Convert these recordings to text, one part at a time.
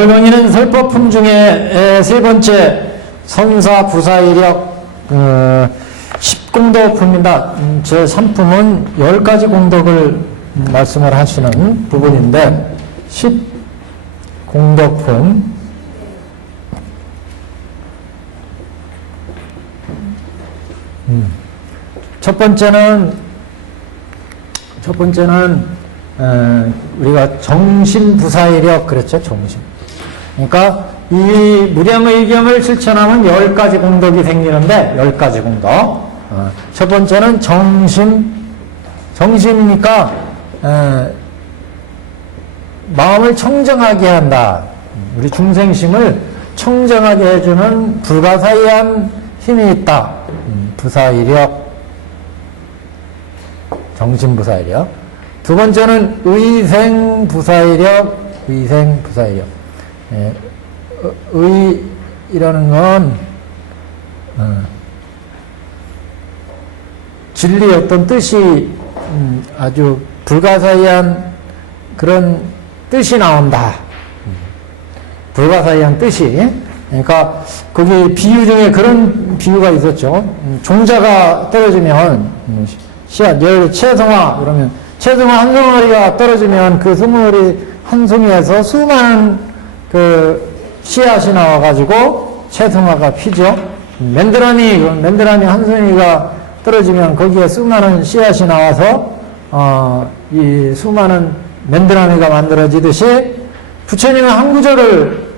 오늘 강의는 설법품 중에 세 번째 선사부사이력 10공덕품입니다. 제 3품은 10가지 공덕을 말씀을 하시는 부분인데 10공덕품 첫 번째는 우리가 정신부사이력 그랬죠. 정신. 그러니까 이 무량의경을 실천하면 10가지 공덕이 생기는데 10가지 공덕. 첫 번째는 정신이니까 마음을 청정하게 한다. 우리 중생심을 청정하게 해주는 불가사의한 힘이 있다. 부사이력, 정신부사이력. 두 번째는 의생부사이력. 의이라는 건 진리의 어떤 뜻이 아주 불가사의한 그런 뜻이 나온다. 불가사의한 뜻이. 그러니까 거기 비유 중에 그런 비유가 있었죠. 종자가 떨어지면 씨앗, 열, 채송화 그러면 채송화 한 송아리가 떨어지면 그 송아리 한 송이에서 수많은 그 씨앗이 나와가지고 채송화가 피죠. 맨드라미 한 송이가 떨어지면 거기에 수많은 씨앗이 나와서 이 수많은 맨드라미가 만들어지듯이 부처님의 한 구절을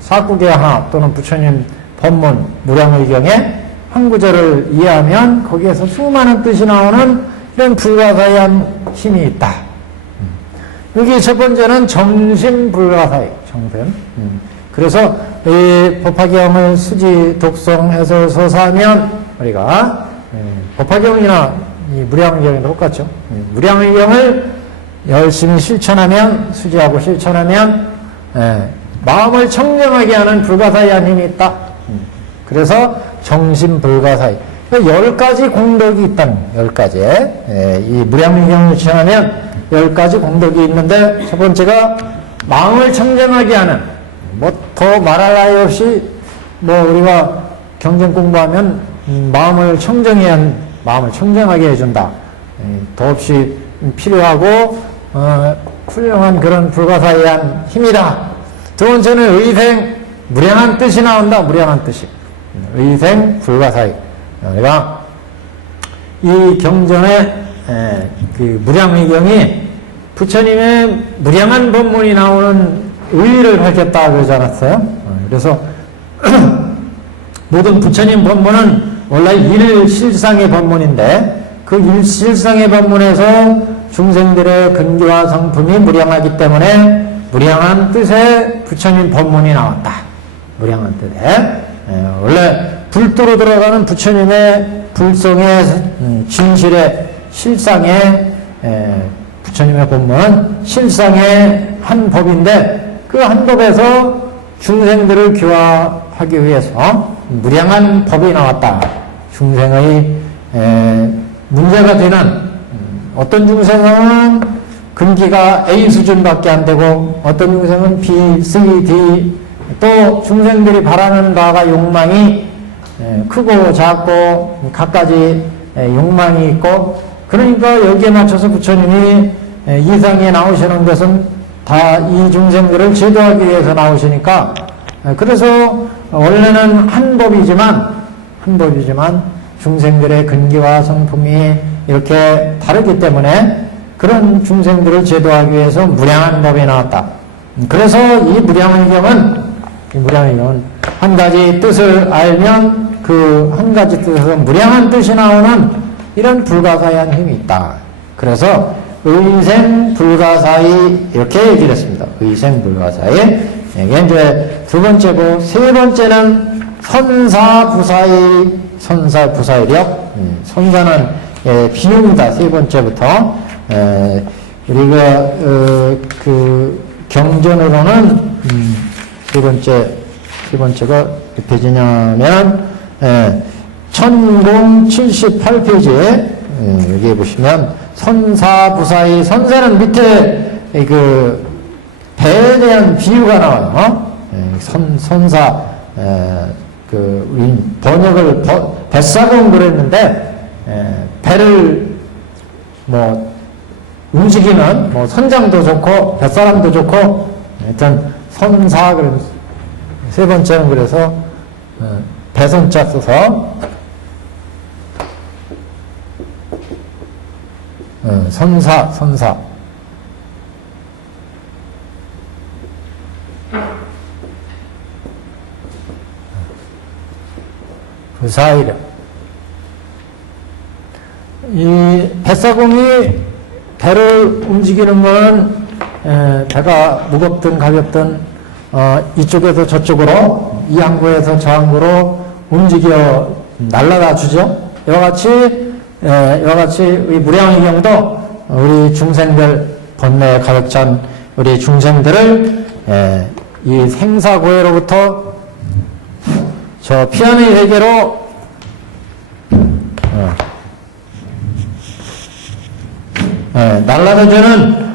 사국의 하나 또는 부처님 법문 무량의경에 한 구절을 이해하면 거기에서 수많은 뜻이 나오는 이런 불가사의한 힘이 있다. 여기 첫 번째는 정신불가사의 정신. 그래서 이 법화경을 수지 독성해서 서사하면 우리가 법화경이나 이 무량의경이 똑같죠. 무량의경을 열심히 실천하면 수지하고 실천하면 마음을 청정하게 하는 불가사의한 힘이 있다. 그래서 정신불가사의 10가지 공덕이 있다는 10가지. 이 무량의경을 실천하면 10가지 공덕이 있는데 첫 번째가 마음을 청정하게 하는 뭐 더 말할 나위 없이 뭐 우리가 경전 공부하면 마음을 청정하게 해준다. 더없이 필요하고 훌륭한 그런 불가사의한 힘이다. 두 번째는 의생, 무량한 뜻이 나온다. 무량한 뜻이. 의생, 불가사의. 우리가 이 경전에 그 무량의경이 부처님의 무량한 법문이 나오는 의의를 밝혔다 그러지 않았어요? 그래서 모든 부처님 법문은 원래 일실상의 법문인데 그 일실상의 법문에서 중생들의 근기와 성품이 무량하기 때문에 무량한 뜻의 부처님 법문이 나왔다. 무량한 뜻에. 원래 불도로 들어가는 부처님의 불성의 진실의 실상의 부처님의 법문은 실상의 한 법인데 그 한 법에서 중생들을 교화하기 위해서 무량한 법이 나왔다. 중생의 문제가 되는 어떤 중생은 근기가 A 수준밖에 안 되고 어떤 중생은 B, C, D 또 중생들이 바라는 바가 욕망이 크고 작고 각가지 욕망이 있고 그러니까 여기에 맞춰서 부처님이 이상에 나오시는 것은 다 이 중생들을 제도하기 위해서 나오시니까 그래서 원래는 한 법이지만 중생들의 근기와 성품이 이렇게 다르기 때문에 그런 중생들을 제도하기 위해서 무량한 법이 나왔다. 그래서 이 무량의경은 한 가지 뜻을 알면 그 한 가지 뜻에서 무량한 뜻이 나오는 이런 불가사의한 힘이 있다. 그래서 의생불가사의 이렇게 얘기를 했습니다. 의생불가사의. 이게 이제 두 번째고 세 번째는 선사부사이력. 선사는 비유입니다. 세 번째부터. 우리가 그 경전으로는 세 번째가 몇 페이지냐면 1078페이지에 여기 보시면 선사부사의 선사는 밑에 그 배에 대한 비유가 나와요. 선사, 번역을, 뱃사공 그랬는데, 배를, 움직이는, 선장도 좋고, 뱃사람도 좋고, 하여튼, 선사, 그래서, 세 번째는 그래서, 배선자 써서, 선사. 부사이력. 이 뱃사공이 배를 움직이는 건 배가 무겁든 가볍든 이쪽에서 저쪽으로 이 항구에서 저 항구로 움직여 날라가 주죠. 이와 같이 이 무량의경도 우리 중생들 번뇌에 가득 찬 우리 중생들을 이 생사고해로부터 저 피안의 회계로 날라다주는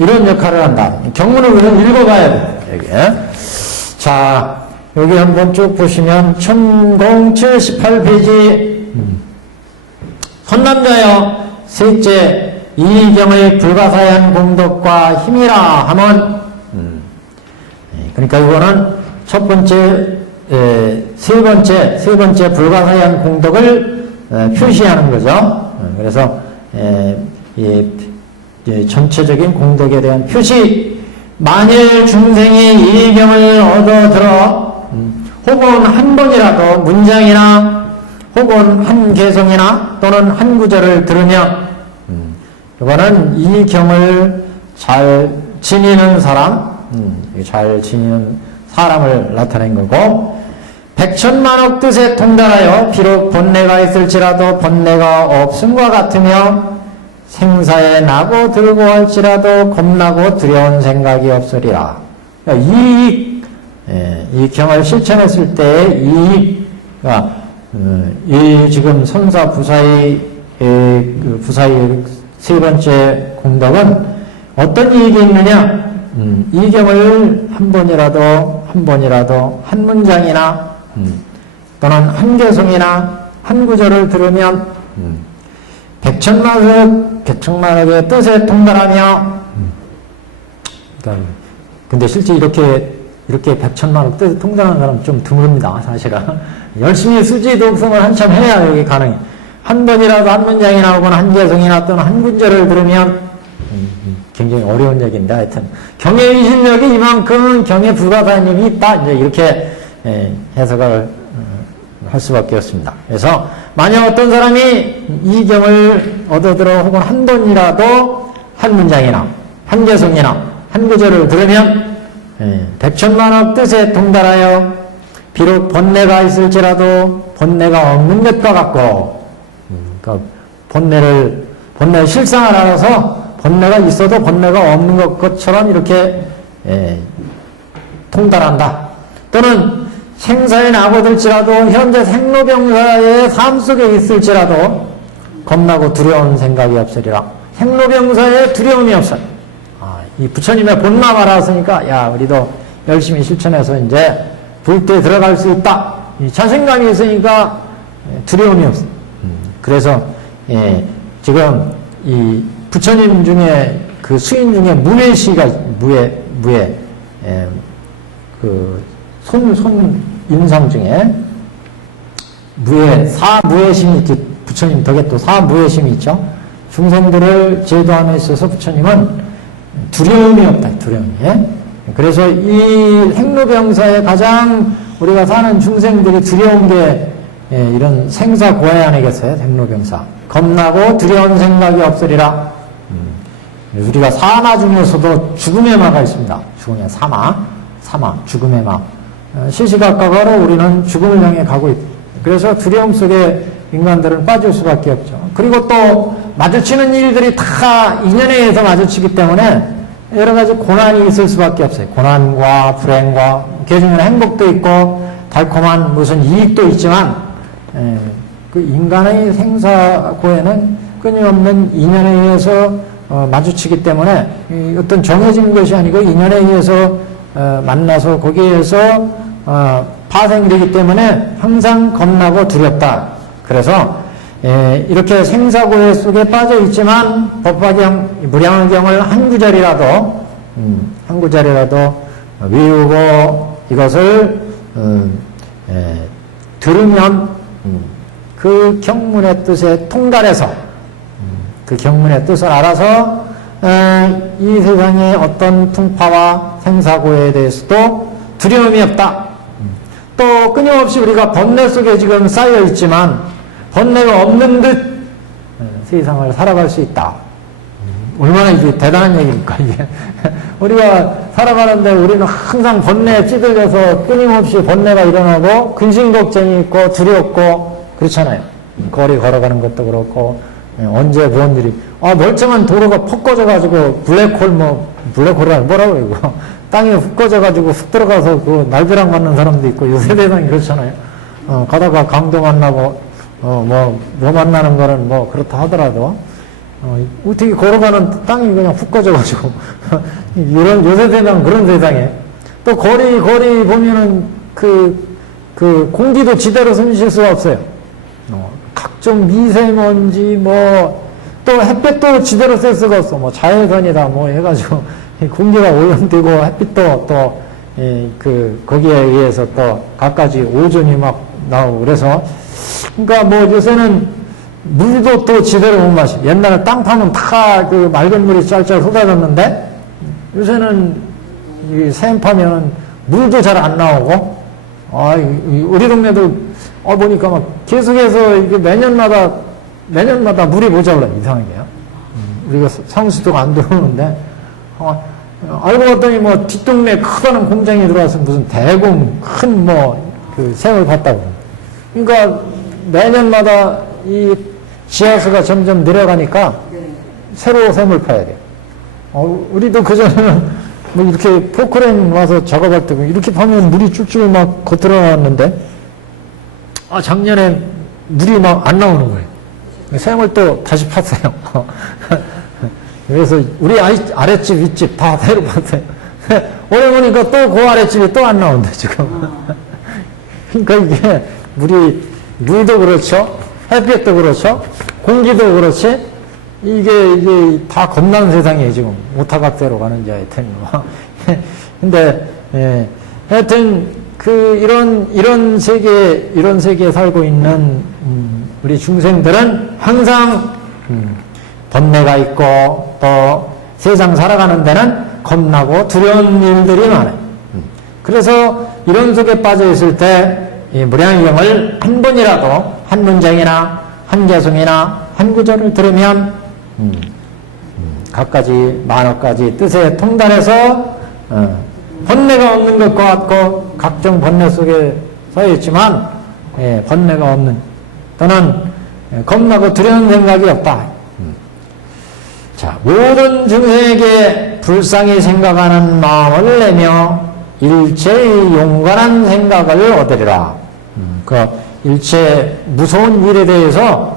이런 역할을 한다. 경문을 우리는 읽어봐야 돼. 여기. 자, 여기 한번 쭉 보시면 1078페이지 선남자여 셋째 이경의 불가사의한 공덕과 힘이라 하면 그러니까 이거는 첫 번째 세 번째 불가사의한 공덕을 표시하는 거죠. 그래서 전체적인 공덕에 대한 표시. 만일 중생이 이경을 얻어들어 혹은 한 번이라도 문장이나 혹은 한 개성이나 또는 한 구절을 들으면 이거는 이 경을 잘 지니는 사람, 잘 지니는 사람을 나타낸 거고, 백천만억 뜻에 통달하여 비록 번뇌가 있을지라도 번뇌가 없음과 같으며 생사에 나고 들고 할지라도 겁나고 두려운 생각이 없으리라. 이 경을 실천했을 때의 이익, 이 지금 선사 부사의 세 번째 공덕은 어떤 이익이 있느냐? 이 경을 한 번이라도 한 문장이나 또는 한 개성이나 한 구절을 들으면 백천만억의 뜻에 통달하며 근데 실제 이렇게 백천만억 뜻에 통달하는 사람 좀 드뭅니다. 사실은 열심히 수지 독성을 한참 해야 여기 가능해. 한 번이라도 한 문장이나 혹은 한 개성이나 또는 한 구절을 들으면 굉장히 어려운 얘기인데 하여튼 경의 의심력이 이만큼 경의 불가사님이 있다. 이제 이렇게 해석을 할 수밖에 없습니다. 그래서 만약 어떤 사람이 이 경을 얻어들어 혹은 한 번이라도 한 문장이나 한 개성이나 한 구절을 들으면 백천만억 뜻에 통달하여 비록 번뇌가 있을지라도 번뇌가 없는 것과 같고, 그러니까 번뇌의 실상을 알아서 번뇌가 있어도 번뇌가 없는 것처럼 이렇게 통달한다. 또는 생사에 나고들지라도 현재 생로병사의 삶 속에 있을지라도 겁나고 두려운 생각이 없으리라. 생로병사의 두려움이 없어. 이 부처님의 본마 알았으니까 야 우리도 열심히 실천해서 이제 불때 들어갈 수 있다. 이 자신감이 있으니까 두려움이 없어. 그래서 지금 이 부처님 중에 그 수인 중에 무예시가 손 인상 중에 사무예심이 있지. 부처님 덕에 또 사무예심이 있죠. 중생들을 제도함에 있어서 부처님은 두려움이 없다. 두려움이. 그래서 이 행로병사에 가장 우리가 사는 중생들이 두려운 게 이런 생사고해 아니겠어요? 행로병사. 겁나고 두려운 생각이 없으리라. 우리가 사마 중에서도 죽음의 마가 있습니다. 죽음의 사마, 죽음의 마. 시시각각으로 우리는 죽음을 향해 가고 있다. 그래서 두려움 속에 인간들은 빠질 수밖에 없죠. 그리고 또 마주치는 일들이 다 인연에 의해서 마주치기 때문에 여러 가지 고난이 있을 수밖에 없어요. 고난과 불행과 그 중에는 행복도 있고 달콤한 무슨 이익도 있지만 그 인간의 생사고에는 끊임없는 인연에 의해서 마주치기 때문에 어떤 정해진 것이 아니고 인연에 의해서 만나서 거기에서 파생되기 때문에 항상 겁나고 두렵다. 그래서 이렇게 생사고해 속에 빠져 있지만 법화경, 무량화경을 한 구절이라도 외우고 이것을 들으면 그 경문의 뜻에 통달해서 그 경문의 뜻을 알아서 이 세상의 어떤 풍파와 생사고에 대해서도 두려움이 없다. 또 끊임없이 우리가 번뇌 속에 지금 쌓여 있지만 번뇌가 없는 듯 세상을 살아갈 수 있다. 얼마나 이게 대단한 얘기입니까, 이게. 우리가 살아가는데 우리는 항상 번뇌에 찌들려서 끊임없이 번뇌가 일어나고 근심 걱정이 있고 두렵고 그렇잖아요. 거리 걸어가는 것도 그렇고 언제 뭔 일이 멀쩡한 도로가 퍽 꺼져가지고 블랙홀이 뭐라고 그래요, 이거. 땅에 훅 꺼져가지고 훅 들어가서 그 날벼락 맞는 사람도 있고 요새 대단히 그렇잖아요. 가다가 강도 만나고 뭐 만나는 거는 뭐 그렇다 하더라도 어떻게 걸어가는 땅이 그냥 훅 꺼져가지고 이런 요새 세상 그런 세상에 또 거리 보면은 그 공기도 지대로 숨쉴 수가 없어요. 각종 미세먼지 또 햇볕도 지대로 쐴 수가 없어. 자외선이다 해가지고 공기가 오염되고 햇빛도 또 거기에 의해서 또 갖가지 오존이 막 나오고 그래서 그러니까 요새는 물도 또 지대로 못 마셔. 옛날에 땅 파면 다 그 맑은 물이 짤짤 쏟아졌는데 요새는 이 샘 파면 물도 잘 안 나오고 우리 동네도 보니까 막 계속해서 이게 매년마다 물이 모자라 이상하게요. 우리가 상수도가 안 들어오는데 알고 봤더니 뒷동네 크다는 공장이 들어와서 무슨 대공 큰 그 샘을 봤다고. 그러니까 매년마다 이 지하수가 점점 내려가니까 새로 샘을 파야 돼요. 우리도 그전에는 이렇게 포크레인 와서 작업할 때 이렇게 파면 물이 쭉쭉 막 겉들어 나왔는데 작년에 물이 막 안 나오는 거예요. 샘을 또 다시 팠어요. 그래서 우리 아랫집 윗집 다 새로 팠어요. 오래 보니까 또 그 아랫집이 또 안 나온대 지금. 그러니까 이게 물도 그렇죠, 햇볕도 그렇죠, 공기도 그렇지, 이게 다 겁나는 세상이에요 지금. 오타각대로 가는지 하여튼. 근데 하여튼 이런 세계에 살고 있는 우리 중생들은 항상 번뇌가 있고 또 세상 살아가는 데는 겁나고 두려운 일들이 많아요. 그래서 이런 속에 빠져 있을 때 이 무량의경을 한 번이라도 한 문장이나 한 개송이나 한 구절을 들으면 갖가지 만억 가지 뜻에 통달해서 번뇌가 없는 것과 같고 각종 번뇌 속에 서 있지만 번뇌가 없는 또는 겁나고 두려운 생각이 없다. 자, 모든 중생에게 불쌍히 생각하는 마음을 내며 일체의 용감한 생각을 얻으리라. 일체 무서운 일에 대해서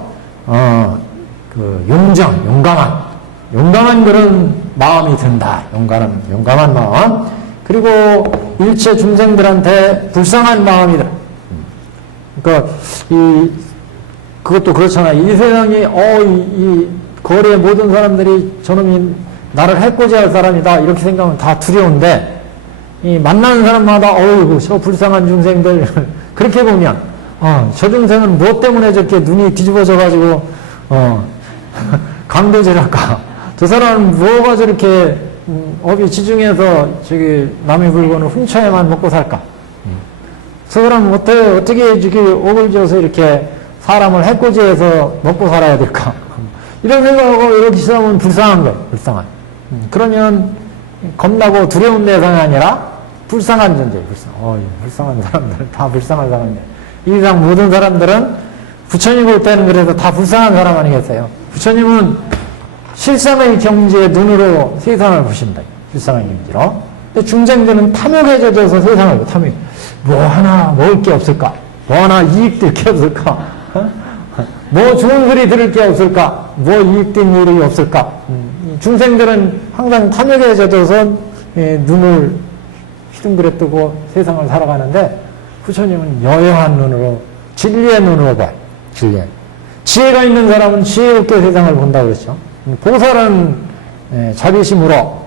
용감한 그런 마음이 든다. 용감한 마음. 그리고 일체 중생들한테 불쌍한 마음이 들어. 그러니까 그것도 그렇잖아. 이 세상에 이 거리의 모든 사람들이 저놈이 나를 해코지할 사람이다 이렇게 생각하면 다 두려운데 이 만나는 사람마다 저 불쌍한 중생들 그렇게 보면 저 중생은 무엇 때문에 저렇게 눈이 뒤집어져 가지고 강도질할까? 저 사람은 뭐가 저렇게 업이 지중해서 남의 물건을 훔쳐야만 먹고 살까? 저 사람은 어떻게 저기 업을 지어서 이렇게 사람을 해코지해서 먹고 살아야 될까? 이런 생각하고 이렇게 시작하면 불쌍한 거예요. 불쌍한. 그러면 겁나고 두려운 대상이 아니라 불쌍한 존재예요. 불쌍한 사람들, 다 불쌍한 사람들. 이 세상 모든 사람들은 부처님 볼 때는 그래도 다 불쌍한 사람 아니겠어요? 부처님은 실상의 경지의 눈으로 세상을 보신다. 실상의 경지로. 근데 중생들은 탐욕에 젖어서 세상을 보고 탐욕. 뭐 하나 먹을 게 없을까? 뭐 하나 이익될 게 없을까? 뭐 좋은 소리 들을 게 없을까? 뭐 이익된 일이 없을까? 중생들은 항상 탐욕에 젖어서 눈을 휘둥그레 뜨고 세상을 살아가는데 부처님은 여여한 눈으로 진리의 눈으로 봐요. 진리. 지혜가 있는 사람은 지혜롭게 세상을 본다고 그랬죠. 보살은 자비심으로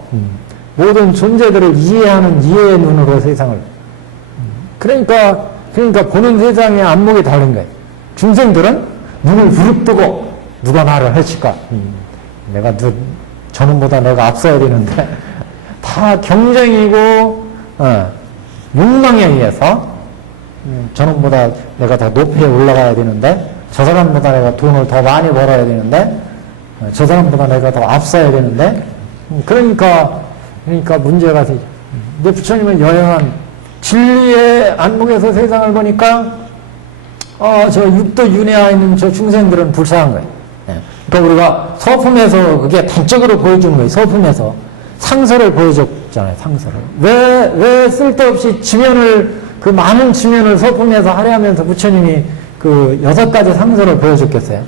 모든 존재들을 이해하는 이해의 눈으로 세상을. 그러니까 보는 세상의 안목이 다른 거예요. 중생들은 눈을 부릅뜨고 누가 나를 해칠까? 저놈보다 내가 앞서야 되는데 다 경쟁이고 욕망에 의해서 저놈보다 내가 더 높이 올라가야 되는데 저 사람보다 내가 돈을 더 많이 벌어야 되는데 저 사람보다 내가 더 앞서야 되는데 그러니까 문제가 되죠. 근데 부처님은 여행한 진리의 안목에서 세상을 보니까 저 육도 윤회하에 있는 저 중생들은 불쌍한 거예요. 그러니까 우리가 서품에서 그게 단적으로 보여주는 거예요. 서품에서 상서를 보여줬잖아요. 상서를. 왜 쓸데없이 그 많은 지면을 서품에서 하려면서 부처님이 그 6가지 상서를 보여줬겠어요?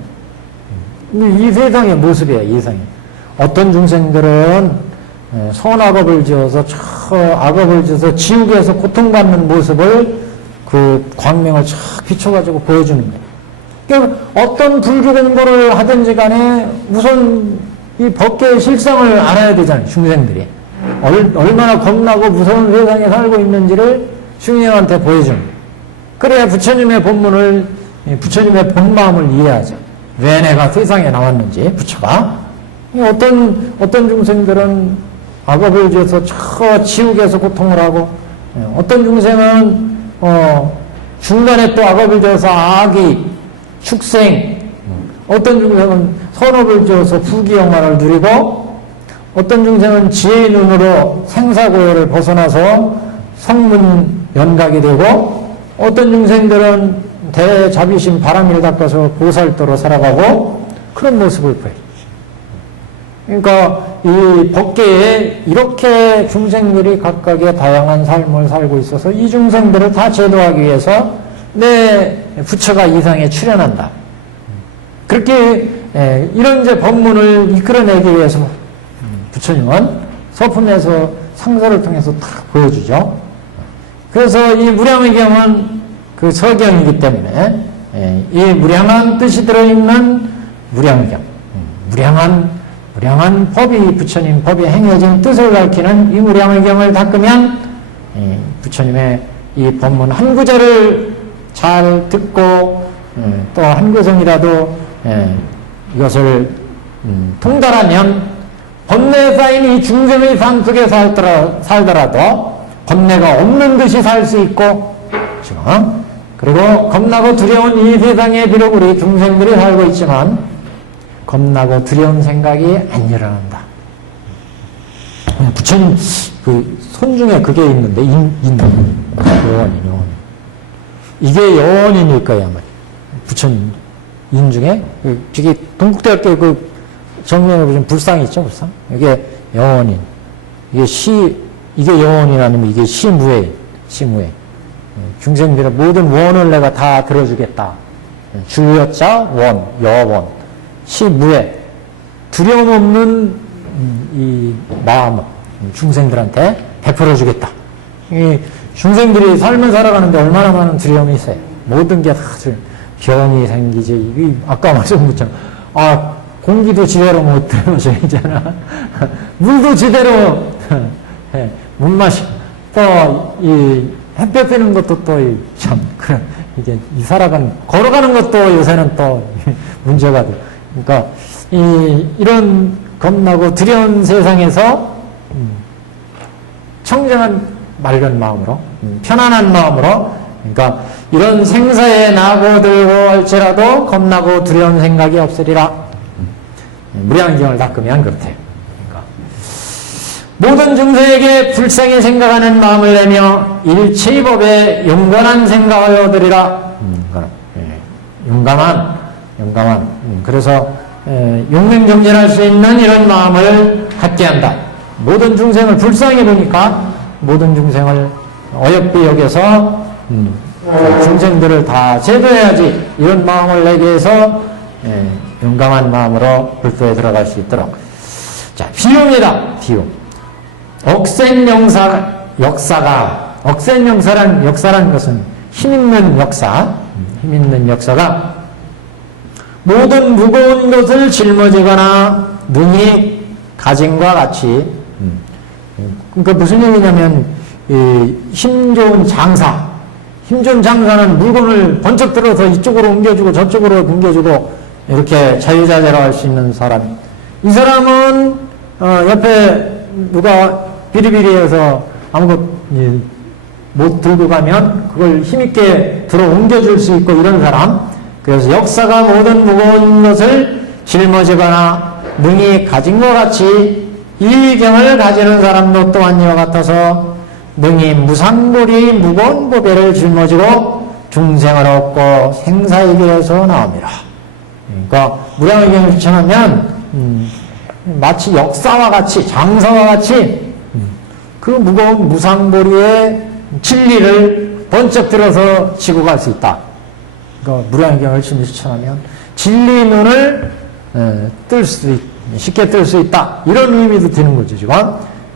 이 세상의 모습이에요. 이 세상에. 어떤 중생들은 선악업을 지어서 악업을 지어서 지옥에서 고통받는 모습을 그 광명을 촥 비춰가지고 보여주는 거예요. 그러니까 어떤 불교 공부를 하든지 간에 우선 이 법계의 실상을 알아야 되잖아요. 중생들이. 얼마나 겁나고 무서운 세상에 살고 있는지를 중생한테 보여주는 거예요. 그래야 부처님의 본문을, 부처님의 본마음을 이해하죠. 왜 내가 세상에 나왔는지, 부처가. 어떤 중생들은 악업을 지어서 저 지옥에서 고통을 하고, 어떤 중생은, 중간에 또 악업을 지어서 아기, 축생, 어떤 중생은 선업을 지어서 부귀영화를 누리고, 어떤 중생은 지혜의 눈으로 생사고해를 벗어나서 성문 연각이 되고, 어떤 중생들은 대자비심 바람을 닦아서 보살도로 살아가고, 그런 모습을 보여요. 그러니까 이 법계에 이렇게 중생들이 각각의 다양한 삶을 살고 있어서 이 중생들을 다 제도하기 위해서 내 부처가 이 상에 출현한다. 그렇게 이런 이제 법문을 이끌어내기 위해서 부처님은 서품에서 상서를 통해서 다 보여주죠. 그래서 이 무량의경은 그 서경이기 때문에 이 무량한 뜻이 들어있는 무량의경, 무량한 법이 부처님 법이 행해진 뜻을 가리키는 이 무량의경을 닦으면 부처님의 이 법문 한 구절을 잘 듣고 또 한 구성이라도 이것을 통달하면 법내에 쌓인 이 중생의 삶 속에 살더라도 겁내가 없는 듯이 살 수 있고, 그렇죠? 그리고 겁나고 두려운 이 세상에 비록 우리 중생들이 살고 있지만 겁나고 두려운 생각이 안 일어난다. 부처님 그 손 중에 그게 있는데 여원인. 이게 여원인일 거예요, 아마. 부처님 인 중에 저기 동국대학교 그 정명에 보시면 불상이 있죠, 불상. 이게 여원인. 이게 여원인 아니면 이게 시무회. 중생들의 모든 원을 내가 다 들어주겠다. 주여자 원, 여원, 시무회. 두려움 없는 이 마음을 중생들한테 베풀어주겠다. 이 중생들이 삶을 살아가는데 얼마나 많은 두려움이 있어요. 모든 게 다 병이 생기지. 아까 말씀드렸잖아. 공기도 제대로 못 들어줘야잖아. 물도 제대로 못 마셔. 또 이 햇볕 쬐는 것도 또 참 그래. 이게 걸어가는 것도 요새는 또 문제가 돼. 그러니까 이런 겁나고 두려운 세상에서 청정한 맑은 마음으로, 편안한 마음으로, 그러니까 이런 생사에 나고들고 할지라도 겁나고 두려운 생각이 없으리라. 무량경을 닦으면 그렇대요. 그러니까 모든 중생에게 불쌍히 생각하는 마음을 내며 일체의 법에 용감한 생각을 얻으리라. 용감한. 그래서 용맹정진할 수 있는 이런 마음을 갖게 한다. 모든 중생을 불쌍히 보니까 모든 중생을 어여삐 여겨서 중생들을 다 제도해야지, 이런 마음을 내게 해서 용감한 마음으로 불도에 들어갈 수 있도록. 자, 비유입니다. 비유. 억센 억센 역사라는 것은 힘있는 역사가 모든 무거운 것을 짊어지거나 능히 가짐과 같이, 그러니까 무슨 얘기냐면, 힘 좋은 장사는 물건을 번쩍 들어서 이쪽으로 옮겨주고 저쪽으로 옮겨주고 이렇게 자유자재로 할 수 있는 사람. 이 사람은 옆에 누가 비리비리해서 아무것도 못 들고 가면 그걸 힘있게 들어 옮겨줄 수 있고 이런 사람. 그래서 역사가 모든 무거운 것을 짊어지거나 능히 가진 것 같이 이 경을 가지는 사람도 또한 이와 같아서 능히 무상고리 무거운 보배를 짊어지고 중생을 얻고 생사의 길에서 나옵니다. 그러니까 무량의 경을 추천하면 마치 역사와 같이 장사와 같이 그 무거운 무상고리의 진리를 번쩍 들어서 지고 갈 수 있다. 그러니까 무량의 경을 추천하면 진리 눈을 쉽게 뜰 수 있다. 이런 의미도 드는 거죠, 지금.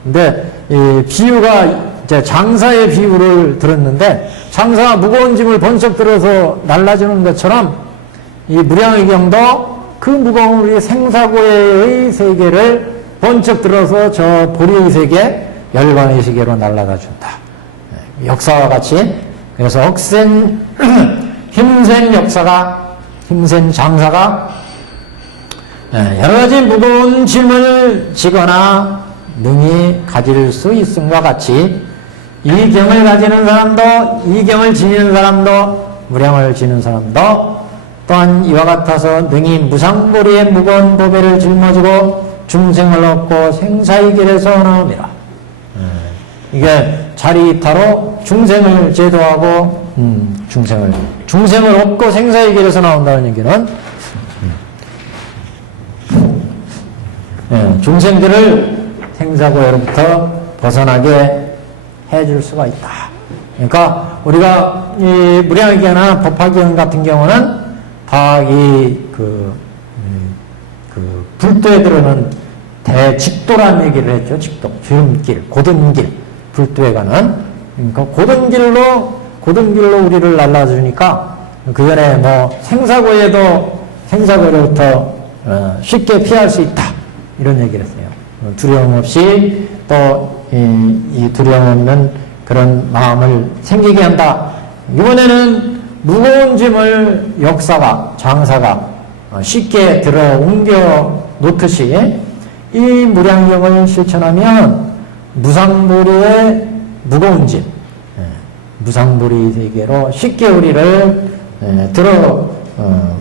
근데 이 비유가 이제 장사의 비유를 들었는데 장사가 무거운 짐을 번쩍 들어서 날라주는 것처럼 이 무량의 경도 그 무거운 우리 생사고의 세계를 번쩍 들어서 저 보리의 세계, 열반의 세계로 날아가 준다. 역사와 같이. 그래서 억센 힘센 장사가 여러 가지 무거운 짐을 지거나 능히 가질 수 있음과 같이 이 경을 가지는 사람도, 이 경을 지니는 사람도, 무량을 지는 사람도 또한 이와 같아서 능히 무상고리의 무거운 보배를 짊어지고 중생을 얻고 생사의 길에서 나옵니다. 이게 자리이타로 중생을 제도하고 중생을 얻고 생사의 길에서 나온다는 얘기는 중생들을 생사고해로부터 벗어나게 해줄 수가 있다. 그러니까 우리가 이 무량의견이나 법화견 같은 경우는 다 그 불도에 들어오는 대직도라는 얘기를 했죠. 직도, 주름길, 고든길, 불도에 가는. 그러니까 고든길로 우리를 날라주니까 그 전에 뭐 생사고에로부터 쉽게 피할 수 있다. 이런 얘기를 했어요. 두려움 없이 또 이 두려움 없는 그런 마음을 생기게 한다. 이번에는 무거운 짐을 역사가, 장사가 쉽게 들어 옮겨 놓듯이 이 무량경을 실천하면 무상보리의 무거운 짐, 무상보리 세계로 쉽게 우리를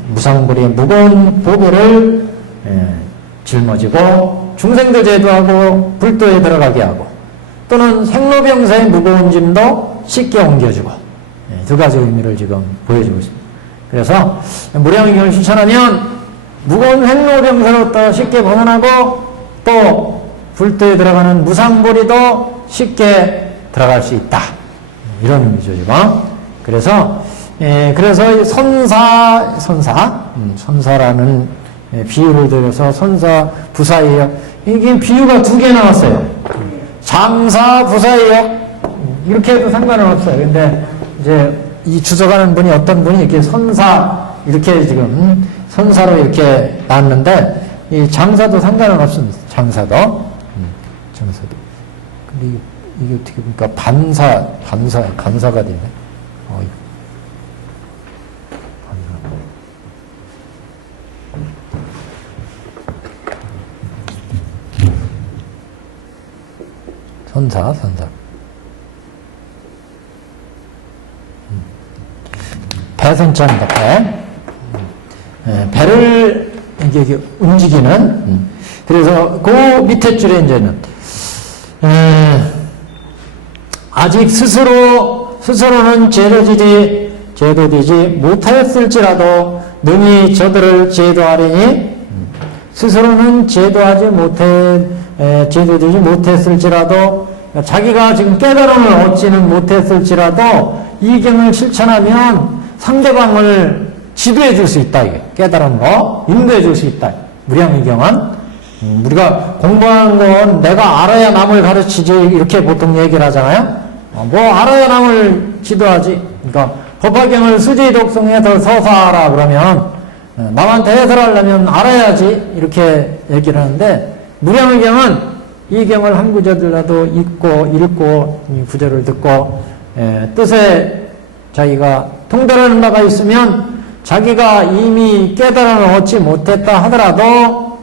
무상보리의 무거운 보배를 짊어지고 중생도 제도하고 불도에 들어가게 하고 또는 생로병사의 무거운 짐도 쉽게 옮겨주고 두 가지 의미를 지금 보여주고 있습니다. 그래서 무량의경을 실천하면 무거운 생로병사로부터 쉽게 벗어나고 또 불도에 들어가는 무상보리도 쉽게 들어갈 수 있다. 이런 의미죠, 지금. 그래서 선사라는 비유를 들여서 선사, 부사예요. 이게 비유가 두 개 나왔어요. 장사, 부사예요. 이렇게 해도 상관은 없어요. 근데 이제 이 주석하는 분이 어떤 분이 이렇게 이렇게 지금 선사로 이렇게 나왔는데 이 장사도 상관은 없습니다. 장사도. 근데 이게 어떻게 보니까 간사가 되네. 선사. 배선자입니다, 배. 배를 이게 움직이는. 그래서 그 밑에 줄에 이제는, 아직 스스로는 제도되지 못하였을지라도 능히 저들을 제도하려니 스스로는 제도되지 못했을지라도 자기가 지금 깨달음을 얻지는 못했을지라도 이 경을 실천하면 상대방을 지도해 줄 수 있다. 이게 깨달음으로 인도해 줄 수 있다. 무량의경은 우리가 공부하는 건 내가 알아야 남을 가르치지 이렇게 보통 얘기를 하잖아요. 뭐 알아야 남을 지도하지. 그러니까 법화경을 수지 독송해서 서사하라 그러면 남한테 해설하려면 알아야지 이렇게 얘기를 하는데 무량의경은 이 경을 한 구절이라도 읽고 이 구절을 듣고 뜻에 자기가 통달하는 바가 있으면 자기가 이미 깨달음을 얻지 못했다 하더라도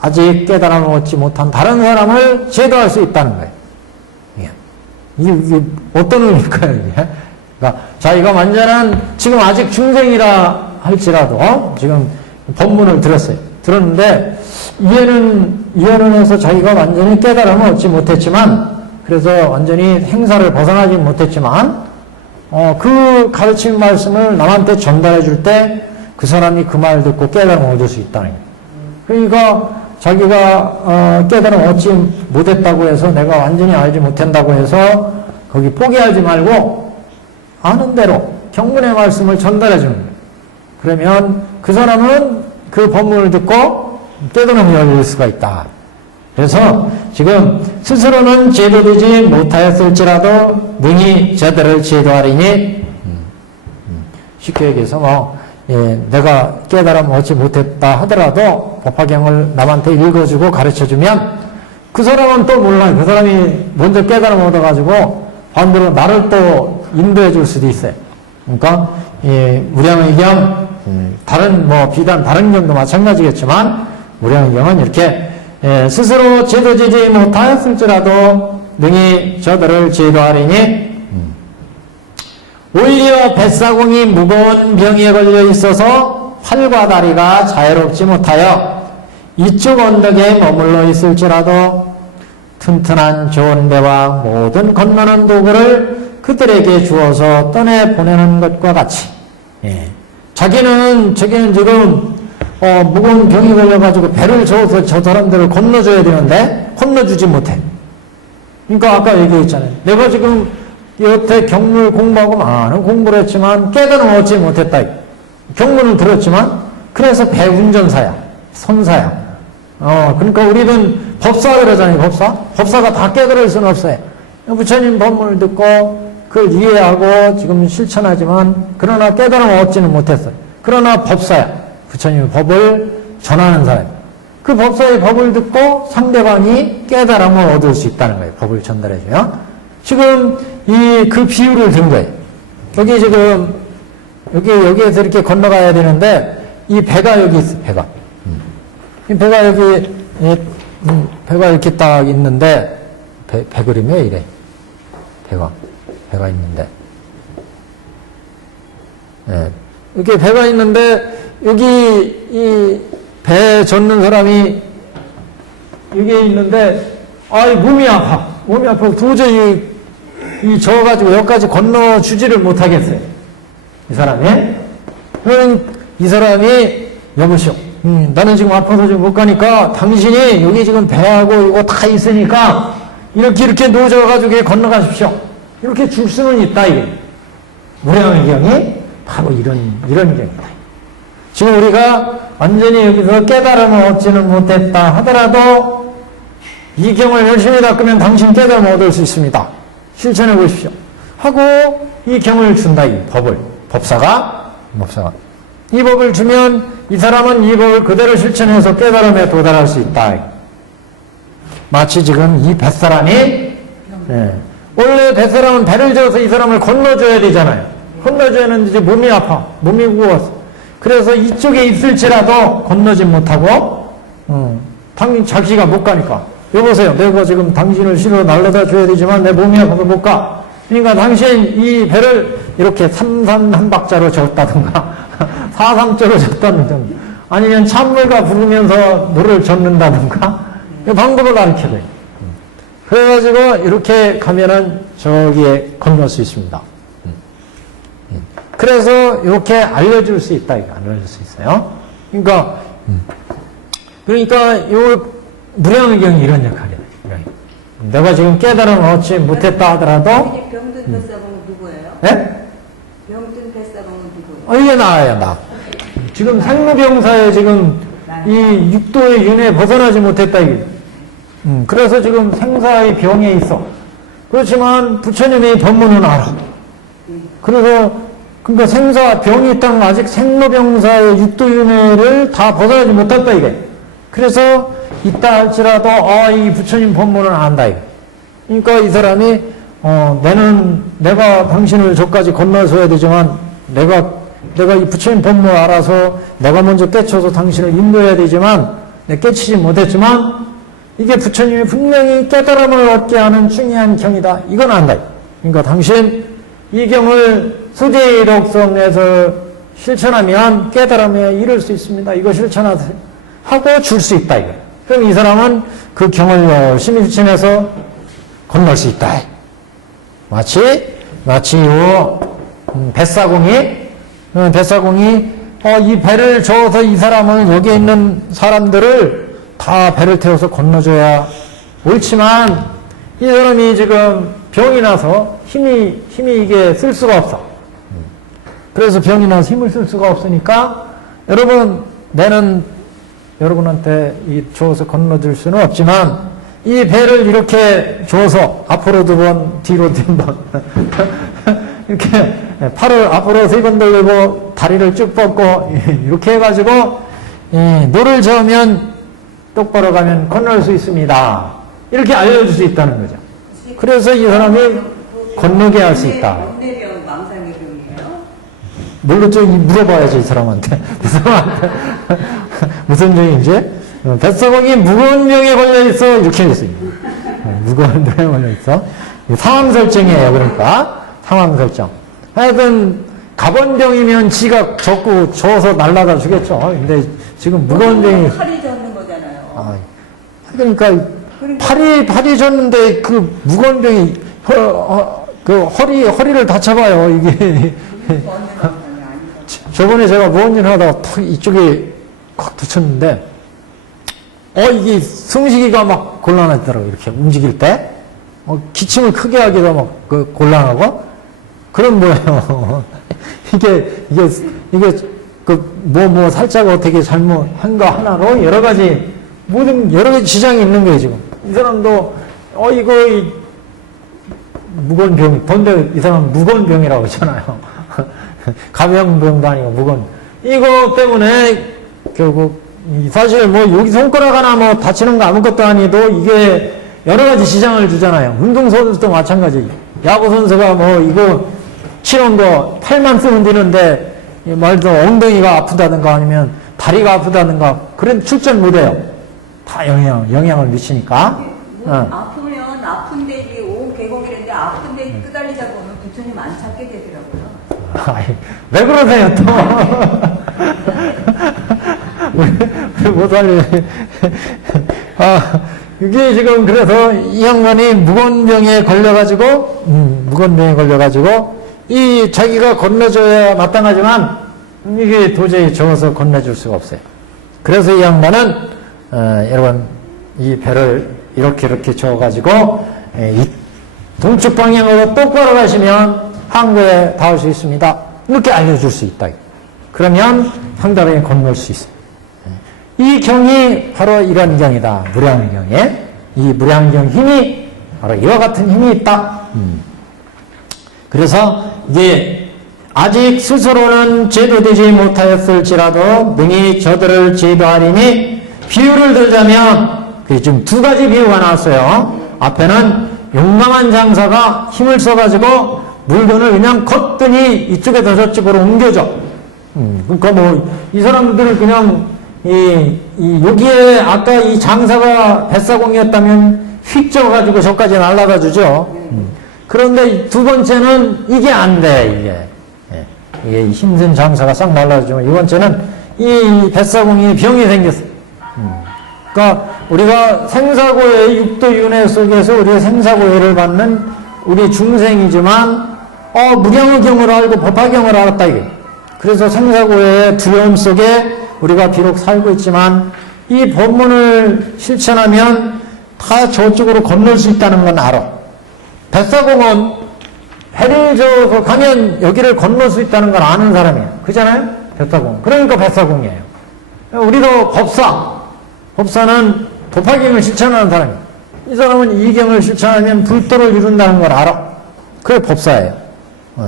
아직 깨달음을 얻지 못한 다른 사람을 제도할 수 있다는 거예요. 이게 어떤 의미일까요? 이게? 그러니까 자기가 완전한 지금 아직 중생이라 할지라도 지금 법문을 들었어요. 들었는데 이해는 해서 자기가 완전히 깨달음을 얻지 못했지만 그래서 완전히 행사를 벗어나지 못했지만 그 가르침 말씀을 남한테 전달해 줄 때 그 사람이 그 말 듣고 깨달음을 얻을 수 있다는 거예요. 그러니까 자기가 깨달음 얻지 못했다고 해서 내가 완전히 알지 못한다고 해서 거기 포기하지 말고 아는 대로 경문의 말씀을 전달해 주는 거예요. 그러면 그 사람은 그 법문을 듣고 깨달음을 얻을 수가 있다. 그래서 지금 스스로는 제도되지 못하였을지라도 능히 저들을 제도하리니 쉽게 얘기해서 내가 깨달음 얻지 못했다 하더라도 법화경을 남한테 읽어주고 가르쳐주면 그 사람은 또 몰라요. 그 사람이 먼저 깨달음 얻어가지고 반대로 나를 또 인도해 줄 수도 있어요. 그러니까 무량의경 다른 비단 다른 경도 마찬가지겠지만 무량의경은 이렇게 스스로 제도되지 못하였을지라도 능히 저들을 제도하리니 오히려 뱃사공이 무거운 병에 걸려 있어서 팔과 다리가 자유롭지 못하여 이쪽 언덕에 머물러 있을지라도 튼튼한 좋은 배와 모든 건너는 도구를 그들에게 주어서 떠내 보내는 것과 같이 자기는 지금 무거운 병이 걸려가지고 배를 저어서 저 사람들을 건너줘야 되는데 건너주지 못해. 그러니까 아까 얘기했잖아요. 내가 지금 여태 경문을 공부하고 많은 공부를 했지만 깨달음 얻지 못했다. 경문을 들었지만 그래서 배운전사야. 선사야. 그러니까 우리는 법사 그러잖아요. 법사가 다 깨달을 수는 없어요. 부처님 법문을 듣고 그걸 이해하고 지금 실천하지만 그러나 깨달음 얻지는 못했어요. 그러나 법사야. 부처님의 법을 전하는 사람. 그 법사의 법을 듣고 상대방이 깨달음을 얻을 수 있다는 거예요. 법을 전달해줘요. 지금 그 비유를 든 거예요. 여기 지금 여기에서 이렇게 건너가야 되는데 이 배가 여기 있어. 이 배가 여기 배가 이렇게 딱 있는데 배 그림이 왜 이래? 배가 있는데 이렇게 배가 있는데 여기 이 배 젓는 사람이 여기에 있는데 몸이 아파 도저히 저어가지고 여기까지 건너주지를 못하겠어요. 이 사람이. 그러면 이 사람이 여보시오. 나는 지금 아파서 지금 못 가니까 당신이 여기 지금 배하고 이거 다 있으니까 이렇게 놓아져가지고 건너가십시오. 이렇게 줄 수는 있다, 이게. 무량의경이 바로 이런 경이다. 지금 우리가 완전히 여기서 깨달음을 얻지는 못했다 하더라도 이 경을 열심히 닦으면 당신 깨달음을 얻을 수 있습니다. 실천해 보십시오. 하고 이 경을 준다. 이 법을. 법사가 이 법을 주면 이 사람은 이 법을 그대로 실천해서 깨달음에 도달할 수 있다. 마치 지금 이 뱃사람이 원래 뱃사람은 배를 저어서 이 사람을 건너줘야 되잖아요. 건너줘야 하는데 이제 몸이 아파. 몸이 무거워서. 그래서 이쪽에 있을지라도 건너지 못하고 당연히 자기가 못 가니까 여보세요. 내가 지금 당신을 실어 날려다 줘야 되지만 내 몸이 아파서 못 가. 그러니까 당신 이 배를 이렇게 3산 한 박자로 젓다든가 4삼조로 젓다든가 아니면 찬물과 부르면서 물을 젓는다든가 이 방법을 가르쳐줘요. 그래가지고 이렇게 가면은 저기에 건널 수 있습니다. 그래서 이렇게 알려줄 수 있다. 알려줄 수 있어요. 그러니까 요 무량의경이 이런 역할이에요. 내가 지금 깨달음을 얻지 못했다 하더라도 병든 뱃사공은 누구예요? 네? 병든 뱃사공은 누구예요? 이게 나야 나. 지금 상무병사에 지금 이 육도의 윤회에 벗어나지 못했다 이게. 그래서 지금 생사의 병에 있어. 그렇지만 부처님의 법문은 알아. 그래서 그러니까 생사 병이 있다는 건 아직 생로병사의 육도윤회를 다 벗어나지 못했다 이게. 그래서 있다 할지라도 이 부처님 법문을 안다 이게. 그러니까 이 사람이 내가 당신을 저까지 건너서야 되지만 내가 이 부처님 법문을 알아서 내가 먼저 깨쳐서 당신을 인도해야 되지만 내가 깨치지 못했지만 이게 부처님이 분명히 깨달음을 얻게 하는 중요한 경이다. 이건 안다. 그러니까 당신 이 경을 수제일옥성에서 실천하면 깨달음에 이를 수 있습니다. 이거 실천하고 줄 수 있다. 이거. 그럼 이 사람은 그 경을 열심히 실천해서 건널 수 있다. 마치 뱃사공이 이 배를 저어서 이 사람을 여기 있는 사람들을 다 배를 태워서 건너줘야 옳지만 이 사람이 지금 병이 나서 힘이 이게 쓸 수가 없어. 그래서 병이 나서 힘을 쓸 수가 없으니까 여러분 내는 여러분한테 줘서 건너줄 수는 없지만 이 배를 이렇게 줘서 앞으로 2번 뒤로 2번 이렇게 팔을 앞으로 3번 돌리고 다리를 쭉 뻗고 이렇게 해가지고 노를 저으면 똑바로 가면 건널 수 있습니다. 이렇게 알려줄 수 있다는 거죠. 그래서 이 사람이 건너게 할 수 있다. 영내병, 망상의 병이에요? 물론 물어봐야지 이 사람한테. 무슨 병인지? 뱃사공이 무거운 병에 걸려있어 이렇게 했어요. 무거운 병에 걸려있어. 상황설정이에요. 그러니까 상황설정. 하여튼 가본병이면 지가 저어서 날라다 주겠죠. 근데 지금 무거운 병이 팔이 젖는 거잖아요. 그러니까 팔이 졌는데 그 무거운 병이 허리를 다쳐봐요. 이게 저번에 제가 무언진 하다가 탁 이쪽에 콱 붙였는데 이게 숨쉬기가 막 곤란하더라고요. 이렇게 움직일 때 기침을 크게 하기도 막 곤란하고 그런 거예요. 이게 살짝 어떻게 잘못한 거 하나로 여러 가지 지장이 있는 거예요, 지금. 이 사람도, 이거, 무거운 병, 근데 이 사람은 무거운 병이라고 하잖아요. 가벼운 병도 아니고 무거운. 이거 때문에 결국, 사실 여기 손가락 하나 다치는 거 아무것도 아니도 이게 여러 가지 지장을 주잖아요. 운동선수도 마찬가지. 야구선수가 이거 치는 거 팔만 쓰면 되는데, 말도 엉덩이가 아프다든가 아니면 다리가 아프다든가, 그런 출전 못해요. 다 영향을 미치니까. 아프면 아픈데 이게 온 계곡이랬는데 아픈데 끄달리다 보면 부처님 안 찾게 되더라고요. 왜 그러세요 또? 왜 못 살려? 이게 지금 그래서 이 양반이 무거운 병에 걸려가지고 이 자기가 건너줘야 마땅하지만 이게 도저히 저어서 건너줄 수가 없어요. 그래서 이 양반은 여러분 이 배를 이렇게 저어가지고 이 동쪽 방향으로 똑바로 가시면 항구에 닿을 수 있습니다. 이렇게 알려줄 수 있다. 그러면 황달에 건널 수 있어요. 이 경이 바로 이런 경이다. 무량경에 이 무량경 힘이 바로 이와 같은 힘이 있다. 그래서 이게 아직 스스로는 제도되지 못하였을지라도 능히 저들을 제도하리니 비유를 들자면 지금 2가지 비유가 나왔어요. 앞에는 용감한 장사가 힘을 써가지고 물건을 그냥 걷더니 이쪽에서 저쪽으로 옮겨줘. 그러니까 이 사람들을 그냥 여기에 아까 이 장사가 뱃사공이었다면 휙 쪄가지고 저까지 날아가 주죠. 그런데 2번째는 이게 안 돼, 이게 힘든 장사가 싹 날아주지만 2번째는 이 뱃사공이 병이 생겼어. 그러니까 우리가 생사고의 육도윤회 속에서 우리가 생사고해를 받는 우리 중생이지만 무량의 경을 알고 법화경을 알았다 이게. 그래서 생사고해의 두려움 속에 우리가 비록 살고 있지만 이 법문을 실천하면 다 저쪽으로 건널 수 있다는 건 알아. 뱃사공은 해를 저어서 가면 여기를 건널 수 있다는 걸 아는 사람이에요. 그잖아요? 뱃사공. 그러니까 뱃사공이에요. 우리도 법사는 도파경을 실천하는 사람이에요. 이 사람은 이 경을 실천하면 불도를 이룬다는 걸 알아. 그게 법사예요.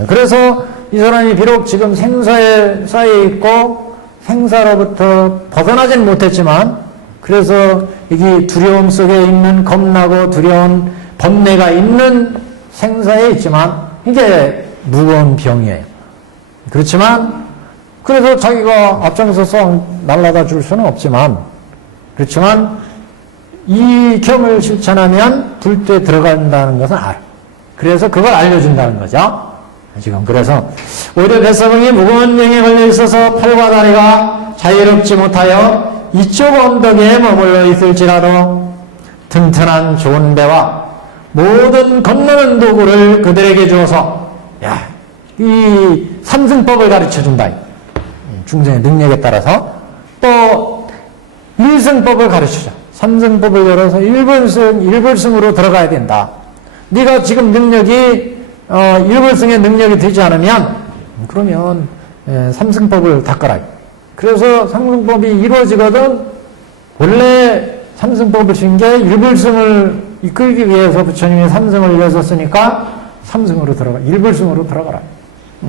그래서 이 사람이 비록 지금 생사에 쌓여 있고 생사로부터 벗어나지는 못했지만, 그래서 이게 두려움 속에 있는 겁나고 두려운 번뇌가 있는 생사에 있지만 이게 무거운 병이에요. 그렇지만 그래서 자기가 앞장서서 날라다 줄 수는 없지만, 그렇지만 이 경을 실천하면 불도에 들어간다는 것은 알아. 그래서 그걸 알려준다는 거죠. 지금 그래서 오히려 뱃사공이 무거운 병에 걸려 있어서 팔과 다리가 자유롭지 못하여 이쪽 언덕에 머물러 있을지라도 튼튼한 좋은 배와 모든 건너는 도구를 그들에게 주어서, 이 삼승법을 가르쳐준다. 중생의 능력에 따라서 또 일승법을 가르쳐줘. 삼승법을 열어서 일불승으로 들어가야 된다. 네가 지금 능력이 일불승의 능력이 되지 않으면 그러면 삼승법을 닦아라. 그래서 삼승법이 이루어지거든. 원래 삼승법을 준 게 일불승을 이끌기 위해서 부처님이 삼승을 이어졌으니까 삼승으로 들어가, 일불승으로 들어가라.